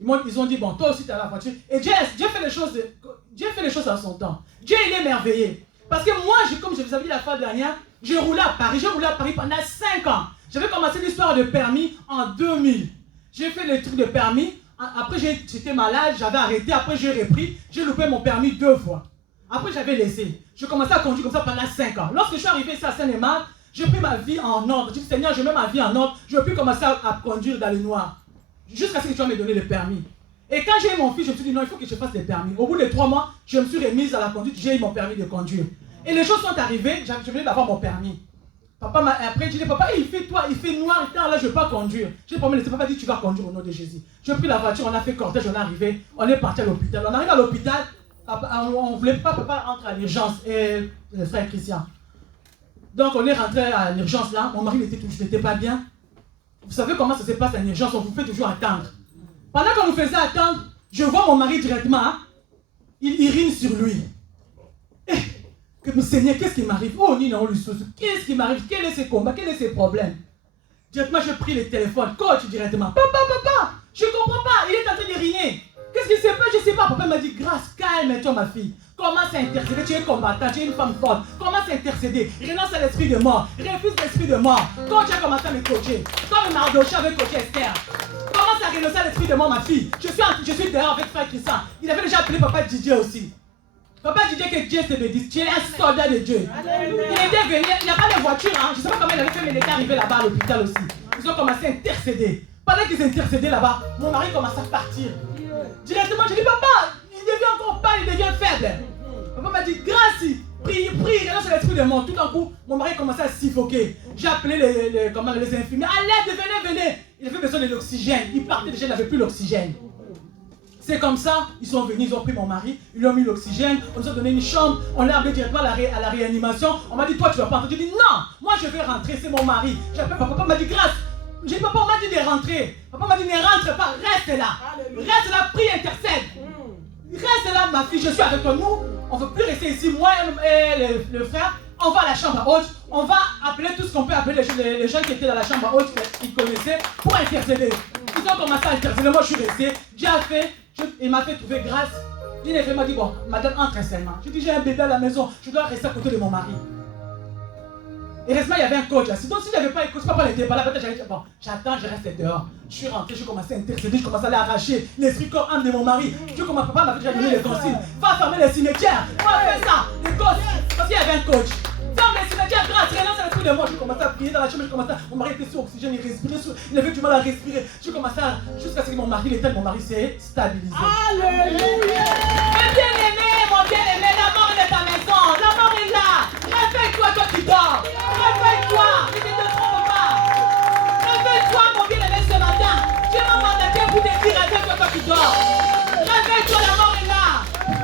Ils ont dit, bon, toi aussi tu es à la voiture. Et Dieu fait les choses à son temps. Dieu, il est merveilleux. Parce que moi, comme je vous avais dit la fois dernière, j'ai roulé à Paris. J'ai roulé à Paris pendant 5 ans. J'avais commencé l'histoire de permis en 2000. J'ai fait le truc de permis. Après, j'étais malade, j'avais arrêté. Après, j'ai repris. J'ai loupé mon permis 2 fois. Après, j'avais laissé. Je commençais à conduire comme ça pendant 5 ans. Lorsque je suis arrivé ici à Seine-et-Marne, j'ai pris ma vie en ordre. J'ai dit, Seigneur, je mets ma vie en ordre. Je ne veux plus commencer à conduire dans le noir. Jusqu'à ce que tu vas me donner le permis. Et quand j'ai eu mon fils, je me suis dit non, il faut que je fasse le permis. Au bout de 3 mois, je me suis remise à la conduite, j'ai eu mon permis de conduire. Et les choses sont arrivées, je venais d'avoir mon permis. Après, je dis, papa, il fait noir, là, je ne veux pas conduire. J'ai promis, laissez papa dit, tu vas conduire au nom de Jésus. J'ai pris la voiture, on a fait cortège, on est arrivé, on est parti à l'hôpital. On arrive à l'hôpital, on ne voulait pas, papa entre à l'urgence, et le frère Christian. Donc on est rentré à l'urgence là, mon mari n'était pas bien. Vous savez comment ça se passe en urgence, on vous fait toujours attendre. Pendant qu'on nous faisait attendre, je vois mon mari directement, hein, il urine sur lui. Seigneur, qu'est-ce qui m'arrive? Oh, Nina, on lui soucie. Qu'est-ce qui m'arrive? Quel est ses combats? Quel est ses problèmes? Directement, j'ai pris le téléphone, coach directement. Papa, je ne comprends pas, il est en train d'uriner. Qu'est-ce qui se passe? Je ne sais pas. Papa m'a dit, grâce, calme-toi ma fille. Commence à intercéder, tu es combattant, tu es une femme forte. Commence à intercéder, renonce à l'esprit de mort, refuse l'esprit de mort. Quand tu as commencé à me coacher, comme Mardoché avait coaché Esther, commence à renoncer à l'esprit de mort ma fille. Je suis dehors avec frère Christian. Il avait déjà appelé papa Didier aussi. Papa Didier, que Dieu te bénisse, tu es un soldat de Dieu. Il était venu, il n'y a pas de voiture, hein. Je ne sais pas comment il avait fait, mais il était arrivé là-bas à l'hôpital aussi. Ils ont commencé à intercéder. Pendant qu'ils intercédaient là-bas, mon mari commence à partir. Directement, je dis, papa, il devient encore pâle, il devient faible. Papa m'a dit, grâce, prie, renonce à l'esprit de mort. Tout d'un coup, mon mari commençait à suffoquer. J'ai appelé les infirmiers. Allez, venez. Il avait besoin de l'oxygène. Il partait déjà, il n'avait plus l'oxygène. C'est comme ça, ils sont venus, ils ont pris mon mari, ils lui ont mis l'oxygène, on nous a donné une chambre, on l'a amené directement à la réanimation. On m'a dit, toi tu vas pas rentrer. J'ai dit, non, moi je vais rentrer, c'est mon mari. J'appelle papa m'a dit, grâce. J'ai dit, papa, on m'a dit de rentrer. Papa m'a dit, ne rentre pas, reste là. Reste là, prie, intercède. Reste là, ma fille, je suis avec toi. Nous, on ne veut plus rester ici, moi et le frère. On va à la chambre haute, on va appeler tout ce qu'on peut appeler les gens qui étaient dans la chambre haute, qu'ils connaissaient, pour intercéder. Ils ont commencé à intercéder, moi je suis resté, Dieu a fait, il m'a fait trouver grâce. Il m'a dit, bon, madame, entre seulement. Je dis, j'ai un bébé à la maison, je dois rester à côté de mon mari. Et heureusement, il y avait un coach. Sinon, si je n'avais pas écouté, papa n'était pas là, peut-être j'allais dire, bon, j'attends, je reste dehors. Je suis rentré, je commençais à intercéder, je commençais à aller arracher l'esprit corps âme de mon mari. Je commence, papa m'avait déjà donné les consignes. Va fermer les cimetières, va faire ça, les gosses. Parce qu'il y avait un coach. Ferme les cimetières, grâce, renonce à l'esprit de moi. Je commençais à prier dans la chambre, mon mari était sous oxygène, il respirait, il avait du mal à respirer. Je commençais à, jusqu'à ce que mon mari s'est stabilisé. Alléluia! Mon bien-aimé, la mort est dans ta maison, la mort est là. Réveille-toi, toi qui dors. Réveille-toi, ne te trompe pas. Réveille-toi, mon bien-aimé, ce matin. Dieu m'a mandaté pour te dire, réveille-toi, toi qui dors. Réveille-toi, la mort est là.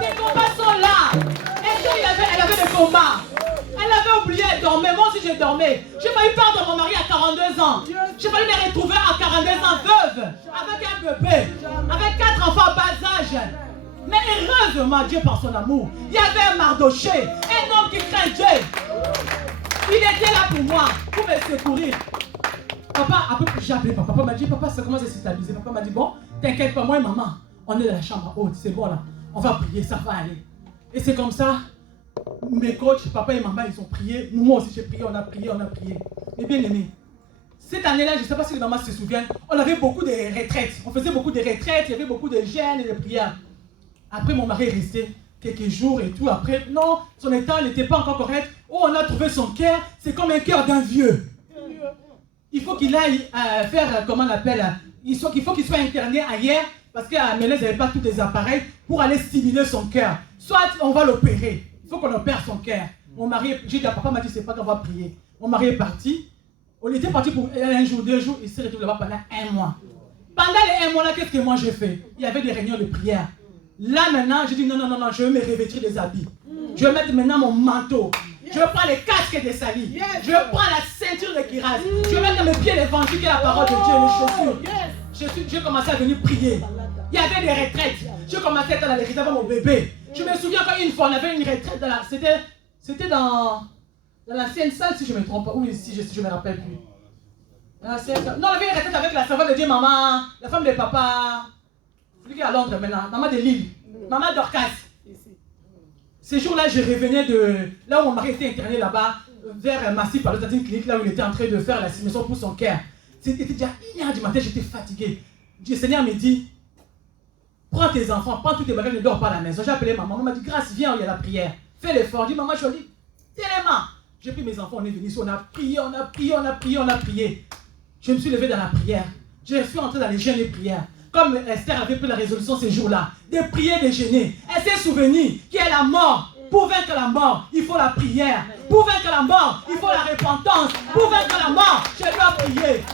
Les combats sont là. Elle avait des combats. Elle avait oublié, elle dormait. Moi aussi, je dormais. J'ai failli perdre mon mari à 42 ans. J'ai failli me retrouver à 42 ans veuve, avec un bébé, avec 4 enfants bas âge. Mais heureusement, Dieu par son amour, il y avait un Mardoché, un homme qui craint Dieu. Il était là pour moi, pour me secourir. Papa, après j'ai appelé papa. Papa m'a dit, papa, ça commence à se stabiliser. Papa m'a dit, bon, t'inquiète pas, moi et maman, on est dans la chambre haute, c'est bon là. On va prier, ça va aller. Et c'est comme ça, mes coachs, papa et maman, ils ont prié. Moi aussi, j'ai prié, on a prié. Mais bien aimé, cette année-là, je ne sais pas si les mamans se souviennent, on avait beaucoup de retraites. On faisait beaucoup de retraites, il y avait beaucoup de jeûnes et de prières. Après, mon mari est resté quelques jours et tout. Après, non, son état n'était pas encore correct. Oh, on a trouvé son cœur, c'est comme un cœur d'un vieux. Il faut qu'il aille faire, comment on appelle, il faut qu'il soit interné ailleurs, parce qu'à Ménès, il n'y avait pas tous les appareils pour aller stimuler son cœur. Soit on va l'opérer, il faut qu'on opère son cœur. Mon mari, j'ai dit à papa, m'a dit, c'est pas qu'on va prier. Mon mari est parti. On était parti pour un jour, 2 jours, il s'est retrouvé là-bas pendant 1 mois. Pendant les 1 mois-là, qu'est-ce que moi j'ai fait? Il y avait des réunions de prière. Là maintenant, j'ai dit non, je vais me revêtir des habits. Je vais mettre maintenant mon manteau. Je vais prendre les casques des salis. Je vais prendre la ceinture de Kiraz. Je vais mettre dans mes pieds l'évangile qui est la parole de Dieu, les chaussures. J'ai commencé à venir prier. Il y avait des retraites. J'ai commencé à être dans les retraites avec mon bébé. Je me souviens qu'une fois, on avait une retraite. C'était dans l'ancienne salle, si je ne me trompe pas. Ou ici, je ne me rappelle plus. Non, on avait une retraite avec la servante de Dieu, maman, la femme de papa. Celui qui est à Londres maintenant, maman de Lille, maman Dorcas. Ces jours-là, je revenais de là où mon mari était interné là-bas, vers Massy, par une clinique, là où il était en train de faire la simulation pour son cœur. C'était déjà 1h du matin, j'étais fatigué. Le Seigneur me dit, prends tes enfants, prends tous tes bagages, ne dors pas à la maison. J'ai appelé maman, maman m'a dit, grâce, viens, il y a la prière. Fais l'effort. Dis, maman, je suis dit, tellement. J'ai pris mes enfants, on est venus ici, on a prié. Je me suis levé dans la prière. Je suis entré dans les jeûnes et prières. Comme Esther avait pris la résolution ces jours-là, de prier, de jeûner. Elle s'est souvenue qu'il y a la mort. Pour vaincre la mort, il faut la prière. Pour vaincre la mort, il faut la repentance. Pour vaincre la mort, je dois prier.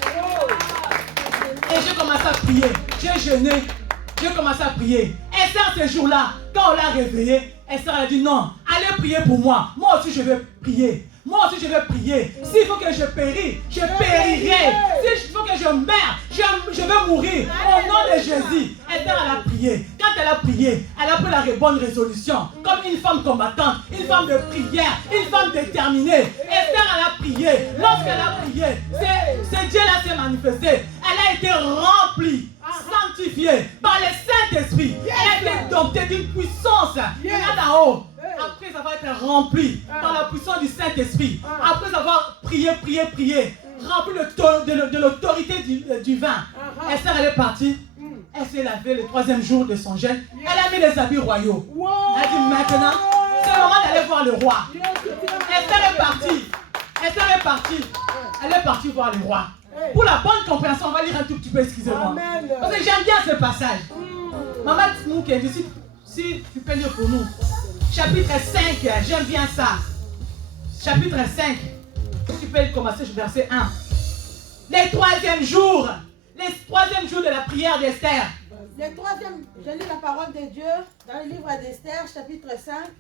Et j'ai commencé à prier. J'ai jeûné. J'ai commencé à prier. Esther, ces jours-là, quand on l'a réveillée, Esther a dit non, allez prier pour moi. Moi aussi, je vais prier. Moi aussi, je vais prier. S'il faut que je périsse, je périrai. S'il faut que je meure, je vais mourir. Au nom de Jésus. Esther, elle a prié. Quand elle a prié, elle a pris la bonne résolution. Comme une femme combattante, une femme de prière, une femme déterminée. Esther, elle a prié. Lorsqu'elle a prié, ce Dieu-là s'est manifesté. Elle a été remplie, sanctifiée par le Saint-Esprit. Elle a été dotée d'une puissance. Il y en a d'en haut. Après avoir été rempli par la puissance du Saint-Esprit, après avoir prié, rempli de l'autorité du vin, Esther, elle est partie, elle s'est lavée le 3e jour de son jeûne, elle a mis les habits royaux. Elle a dit maintenant, c'est le moment d'aller voir le roi. Esther est partie, elle est partie voir le roi. Pour la bonne compréhension, on va lire un tout petit peu, excusez-moi. Parce que j'aime bien ce passage. Maman Mouké, si tu peux lire pour nous. Chapitre 5, j'aime bien ça. Chapitre 5, tu peux commencer sur verset 1. Les 3e jours de la prière d'Esther. Le 3e, je lis la parole de Dieu dans le livre d'Esther, chapitre 5,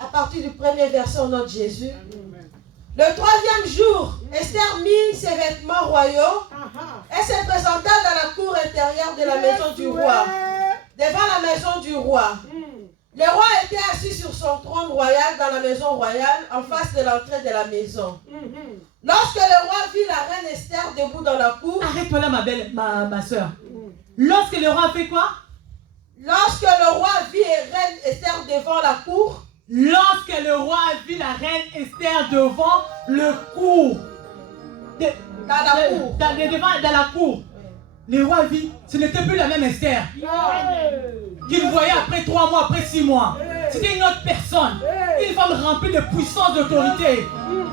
à partir du 1er verset au nom de Jésus. Le 3e jour, Esther mit ses vêtements royaux et se présenta dans la cour intérieure de la maison du roi, devant la maison du roi. Le roi était assis sur son trône royal dans la maison royale, en face de l'entrée de la maison. Lorsque le roi vit la reine Esther debout dans la cour... Arrête-toi là, ma soeur. Lorsque le roi fait quoi? Lorsque le roi vit reine Esther devant la cour... Lorsque le roi vit la reine Esther devant le cour... Dans la cour. Le roi vit, ce n'était plus la même Esther. Qu'il voyait après 3 mois, après 6 mois. C'était une autre personne. Une femme remplie de puissance, d'autorité.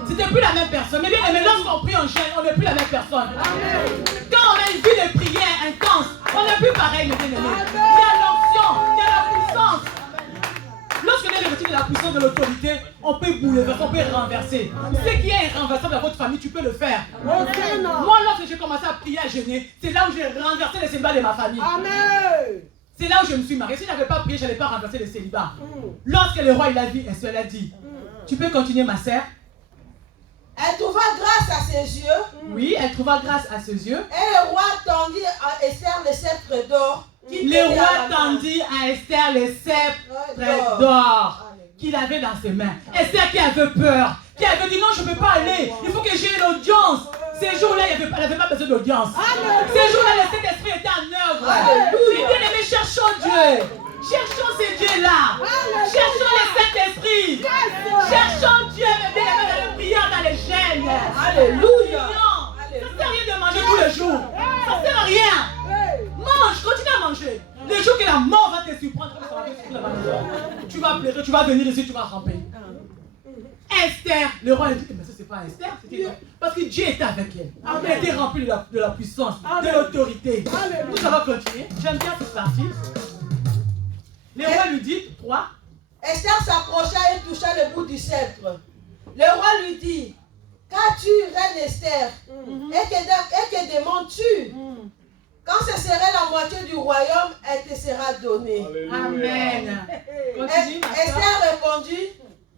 C'était plus la même personne. Mais bien aimé, lorsqu'on prie en jeûne, on n'est plus la même personne. Quand on a une vie de prière intense, on n'est plus pareil, mes bien-aimés. Il y a l'onction, il y a la puissance. Lorsqu'on est revêtu de la puissance de l'autorité, on peut bouleverser, on peut renverser. Ce qui est renversable dans votre famille, tu peux le faire. Moi, lorsque j'ai commencé à prier, à jeûner, c'est là où j'ai renversé les célibats de ma famille. C'est là où je me suis mariée. Si je n'avais pas prié, je n'allais pas renverser les célibats. Lorsque le roi il a vu, elle a dit, tu peux continuer ma sœur. Elle trouva grâce à ses yeux. Oui, elle trouva grâce à ses yeux. Et le roi tendit à Esther le sceptre d'or. Le roi tendit à Esther le sceptre d'or qu'il avait dans ses mains. Esther qui avait peur, qui avait dit non, je ne peux pas aller. Il faut que j'aie l'audience. Ces jours-là, elle n'avait pas besoin d'audience. Ces jours-là, le Saint-Esprit était en œuvre. Il bien aimé, cherchons Dieu. Cherchons ces dieux-là. Cherchons le Saint-Esprit. Cherchons Dieu, mais bien dans les prières, dans les gènes. Alléluia. Ça ne sert à rien de manger tous les jours. Ça ne sert à rien. Mange, continue à manger. Le jour que la mort va te surprendre, tu vas pleurer, tu vas venir ici, tu vas ramper. Esther, le roi a dit, mais ça c'est pas Esther, parce que Dieu était avec elle. Elle était remplie de la puissance, de l'autorité. Nous ça va continuer. J'aime bien cette partie. Le roi lui dit, 3. Esther s'approcha et toucha le bout du sceptre. Le roi lui dit, qu'as-tu, reine Esther? Et que demandes-tu? Quand ce serait la moitié du royaume, elle te sera donnée. Amen. Continue, Esther répondit,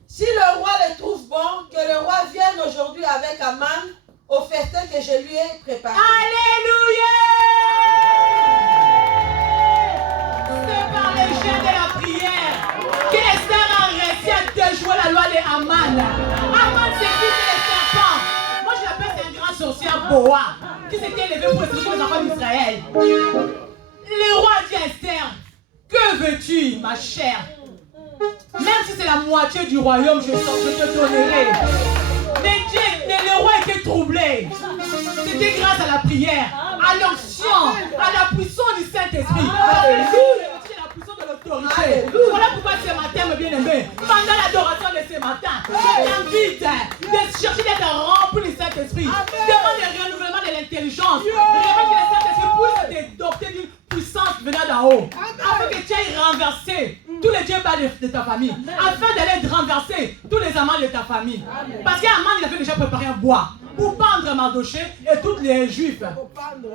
si le roi le trouve bon, que le roi vienne aujourd'hui avec Aman au festin que je lui ai préparé. Alléluia! C'est par le jeûne de la prière que Esther a réussi à déjouer la loi de Aman. Aman, c'est qui? C'est les serpents. Moi, je l'appelle un grand sorcier Boa qui s'était élevé pour essayer les enfants d'Israël. Le roi dit à Esther, que veux-tu, ma chère? Même si c'est la moitié du royaume, je te donnerai. Mais le roi était troublé. C'était grâce à la prière, à l'onction, à la puissance du Saint-Esprit. La puissance de l'autorité. Voilà pourquoi ce matin, mes bien-aimés, pendant l'adoration de ce matin, je t'invite de chercher d'être rempli du Saint-Esprit. Demande le renouvellement de l'intelligence. Demande que le Saint-Esprit puisse te doter d'une puissance venant d'en haut. Afin que tu ailles renverser tous les dieux de ta famille. Afin d'aller renverser tous les amants de ta famille. Parce qu'Aman, il avait déjà préparé un bois pour pendre Mardoché et tous les juifs.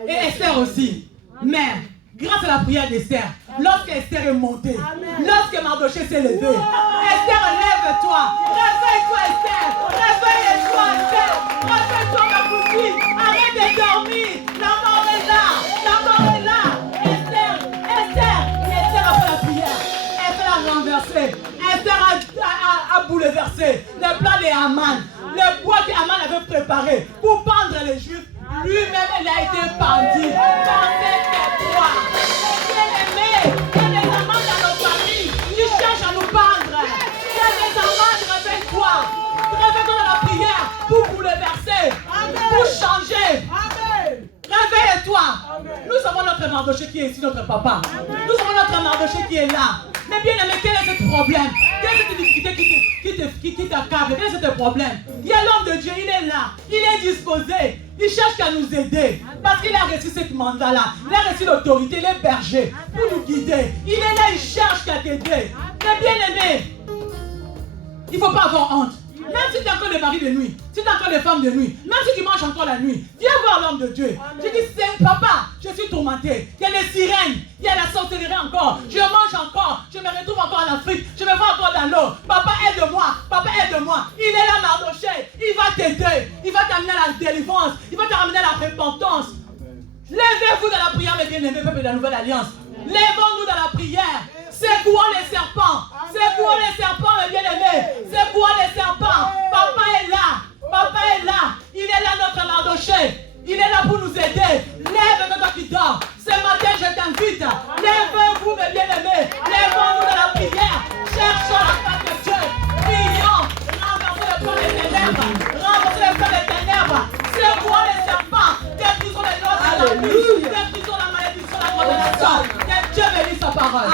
Et Esther aussi. Mais grâce à la prière d'Esther, lorsque Esther est montée, lorsque Mardoché s'est levé, Esther, lève-toi. Réveille-toi, Esther. Réveille-toi, Esther. Réveille-toi, ma cousine. Arrête de dormir. La mort est là. La mort est là. Esther a fait la prière. Esther a renversé. Esther a bouleversé le plan de Haman. Le bois qu'Haman avait préparé pour pendre les Juifs, lui-même il a été pendu. Pendez tes bois. Bien-aimés, il y a des amants dans nos familles qui cherchent à nous pendre. Il y a des amants, réveille-toi. Réveille-toi dans la prière pour bouleverser, pour changer. Réveille-toi. Nous avons notre Mardoché qui est ici, notre papa. Nous avons notre Mardoché qui est là. Mais bien aimé, quel est ce problème? Quelle est cette difficulté qui t'accable? Quel est ce problème? Il y a l'homme de Dieu, il est là. Il est disposé. Il cherche qu'à nous aider. Parce qu'il a reçu ce mandat-là. Il a reçu l'autorité, il est berger pour nous guider. Il est là, il cherche qu'à t'aider. Mais bien aimé, il ne faut pas avoir honte. Même si tu es encore le mari de nuit, si tu es encore les femmes de nuit, même si tu manges encore la nuit, viens voir l'homme de Dieu. Je dis, papa, je suis tourmenté. Il y a les sirènes, il y a la sorcellerie encore. Je mange encore, je me retrouve encore en Afrique, je me vois encore dans l'eau. Papa, aide-moi, papa, aide-moi. Il est là, Mardoché, il va t'aider, il va t'amener à la délivrance, il va t'amener à la repentance. Levez-vous dans la prière, mes bien-aimés, peuple de la Nouvelle Alliance. Lèvons-nous dans la prière. Secouons les serpents. Secouons les serpents, mes bien-aimés. Secouons les serpents. Papa est là. Papa est là. Il est là, notre Mardoché. Il est là pour nous aider. Lève-toi toi qui dors. Ce matin, je t'invite. Lèvez-vous, mes bien-aimés. Lèvons-nous dans la prière. Cherchons la face de Dieu. Prions. Renversons le plan des ténèbres. Renversons le plan des ténèbres. Secouons les serpents. Détruisons les noces de la nuit. Détruisons la malédiction, la condamnation. Que Dieu bénisse sa parole.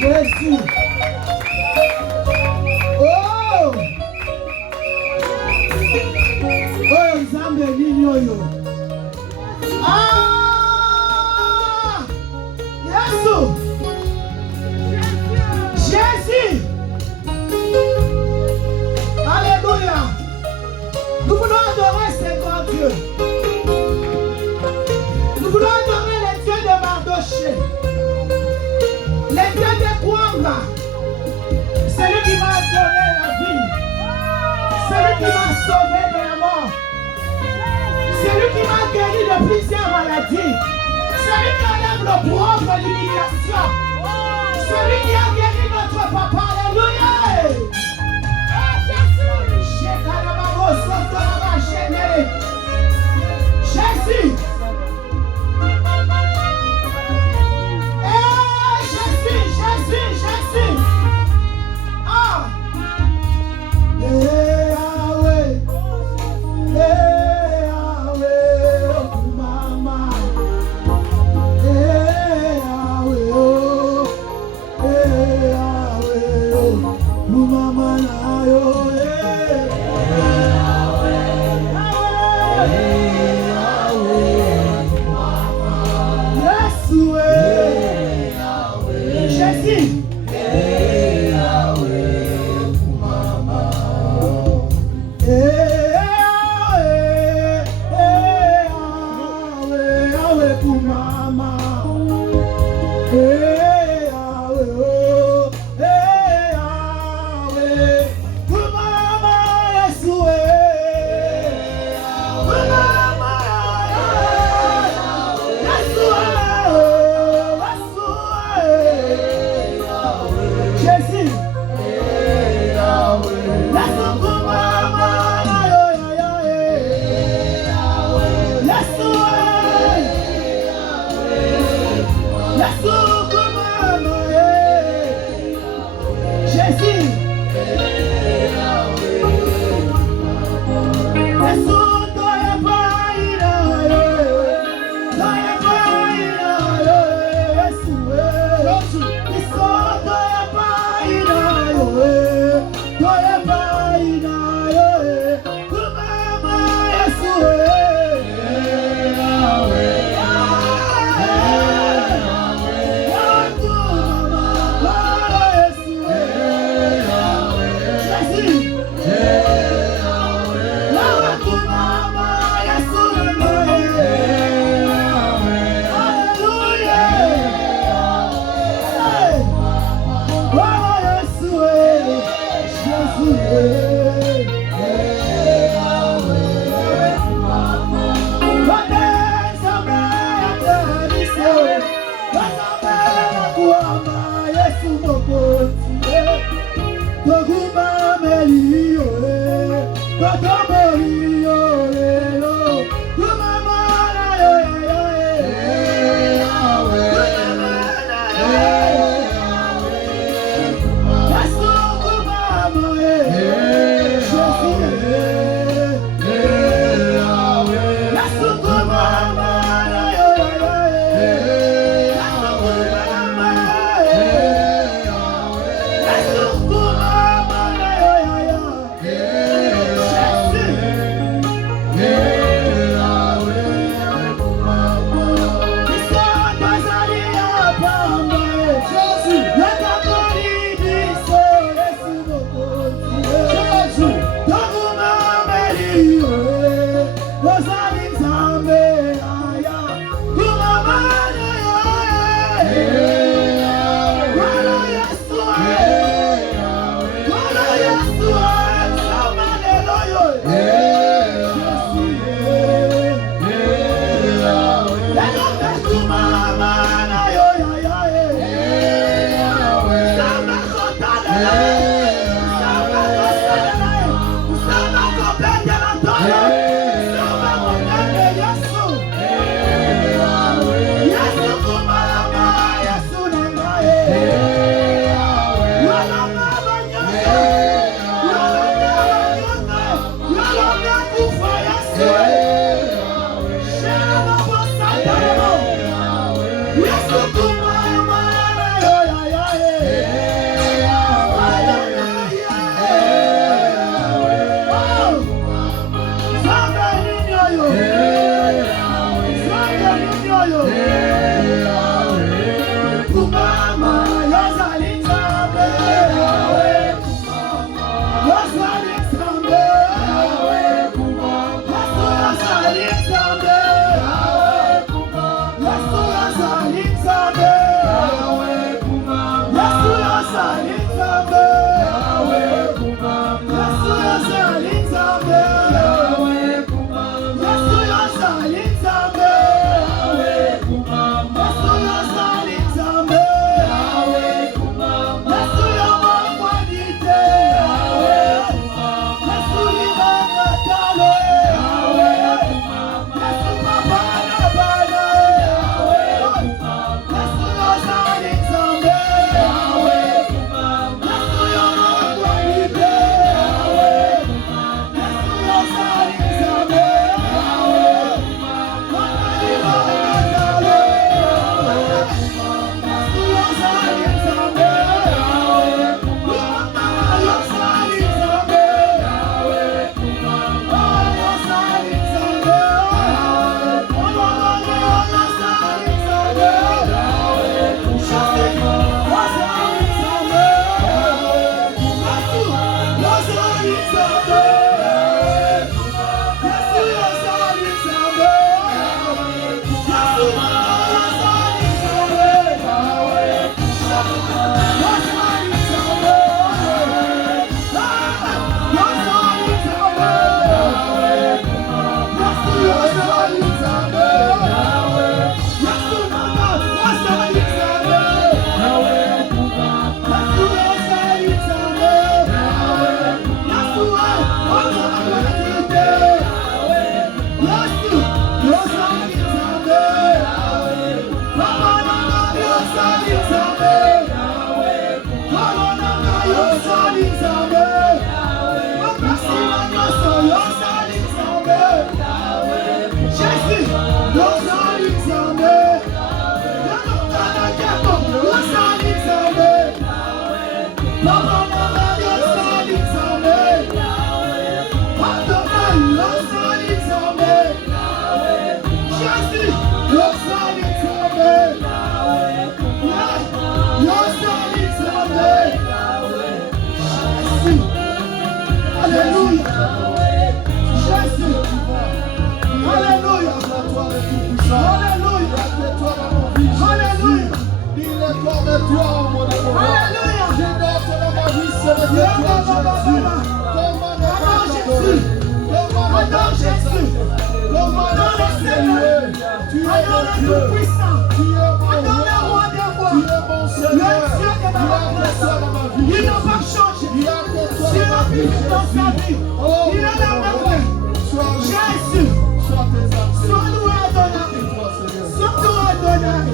Jésus. Oh! Oh, Nzambe nini oyo? Ah! Yesu! Jésus! Alléluia! Nous voulons adorer ce grand Dieu. Nous voulons adorer les dieux de Mardoché. Les dieux de Kwamba, celui qui m'a donné la vie, celui qui m'a sauvé de la mort, celui qui m'a guéri de plusieurs maladies, Celui qui enlève l'opprobre, l'humiliation. Celui qui a guéri notre papa. Alléluia. Jésus. Jésus. Ah. Yahweh. Yahweh. Mama. Yahweh. Yahweh. Mama na yo. tout-puissant. Adore le roi des rois. Le Dieu de ma reconnaissance. Il n'a pas changé. Tu as vu dans sa vie. Il est la même. Jésus. Sois loué Adonai. Sois loué Adonai.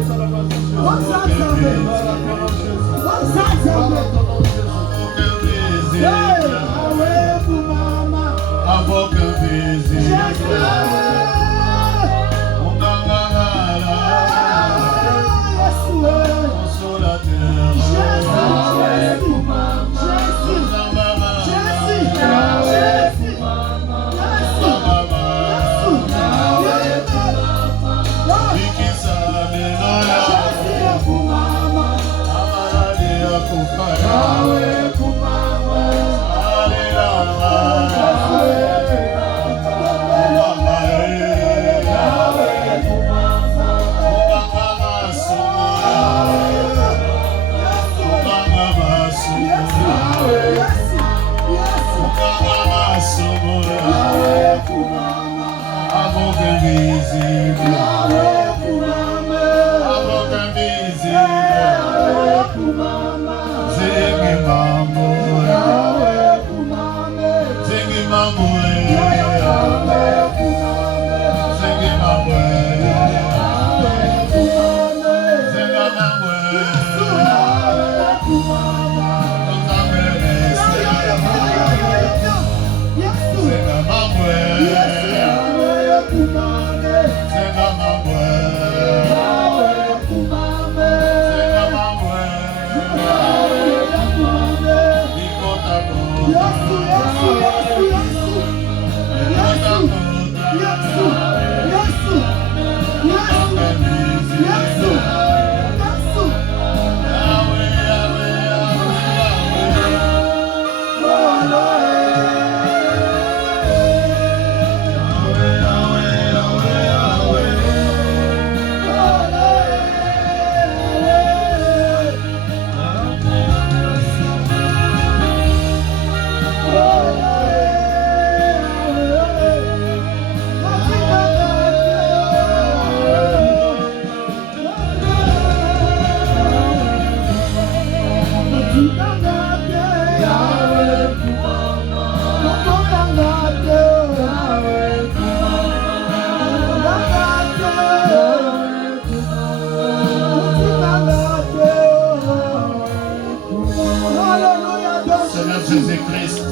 Jésus-Christ,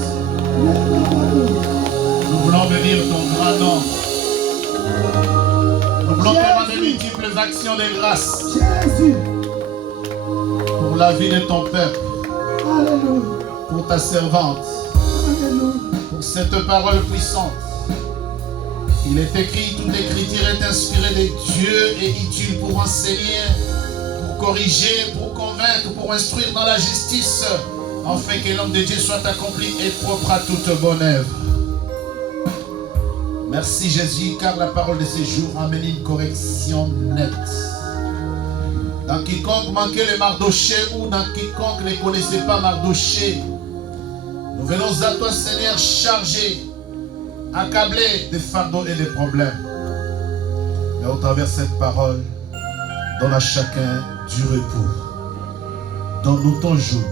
nous voulons bénir ton grand nom. Nous voulons te rendre multiples actions de grâce pour la vie de ton peuple, pour ta servante, pour cette parole puissante. Il est écrit, toute écriture est inspirée de Dieu et utile pour enseigner, pour corriger, pour convaincre, pour instruire dans la justice, afin que l'homme de Dieu soit accompli et propre à toute bonne œuvre. Merci Jésus, car la parole de ce jour amène une correction nette. Dans quiconque manquait le Mardoché ou dans quiconque ne connaissait pas Mardoché, nous venons à toi Seigneur chargés, accablés de fardeaux et de problèmes. Mais au travers de cette parole, donne à chacun du repos. Donne-nous ton joug.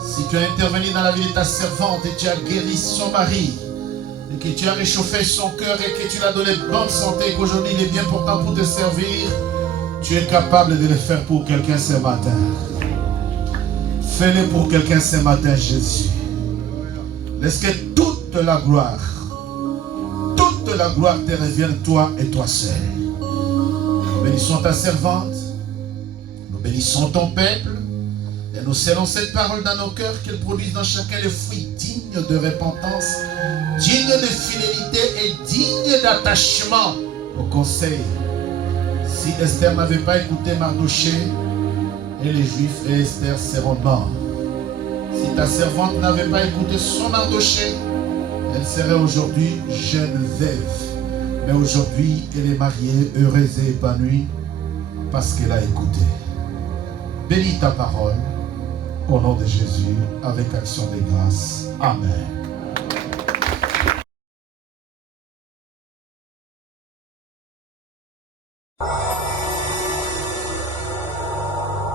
Si tu as intervenu dans la vie de ta servante et tu as guéri son mari, et que tu as réchauffé son cœur et que tu lui as donné bonne santé, qu'aujourd'hui il est bien portant pour te servir, tu es capable de le faire pour quelqu'un ce matin. Fais-le pour quelqu'un ce matin, Jésus. Laisse que toute la gloire te revienne toi et toi seul. Nous bénissons ta servante, nous bénissons ton peuple, et nous scellons cette parole dans nos cœurs, qu'elle produise dans chacun les fruits dignes de repentance, dignes de fidélité et dignes d'attachement au conseil. Si Esther n'avait pas écouté Mardoché, et les Juifs et Esther seront morts. Si ta servante n'avait pas écouté son Mardoché, elle serait aujourd'hui jeune veuve. Mais aujourd'hui, elle est mariée, heureuse et épanouie, parce qu'elle a écouté. Bénis ta parole. Au nom de Jésus, avec action de grâce. Amen.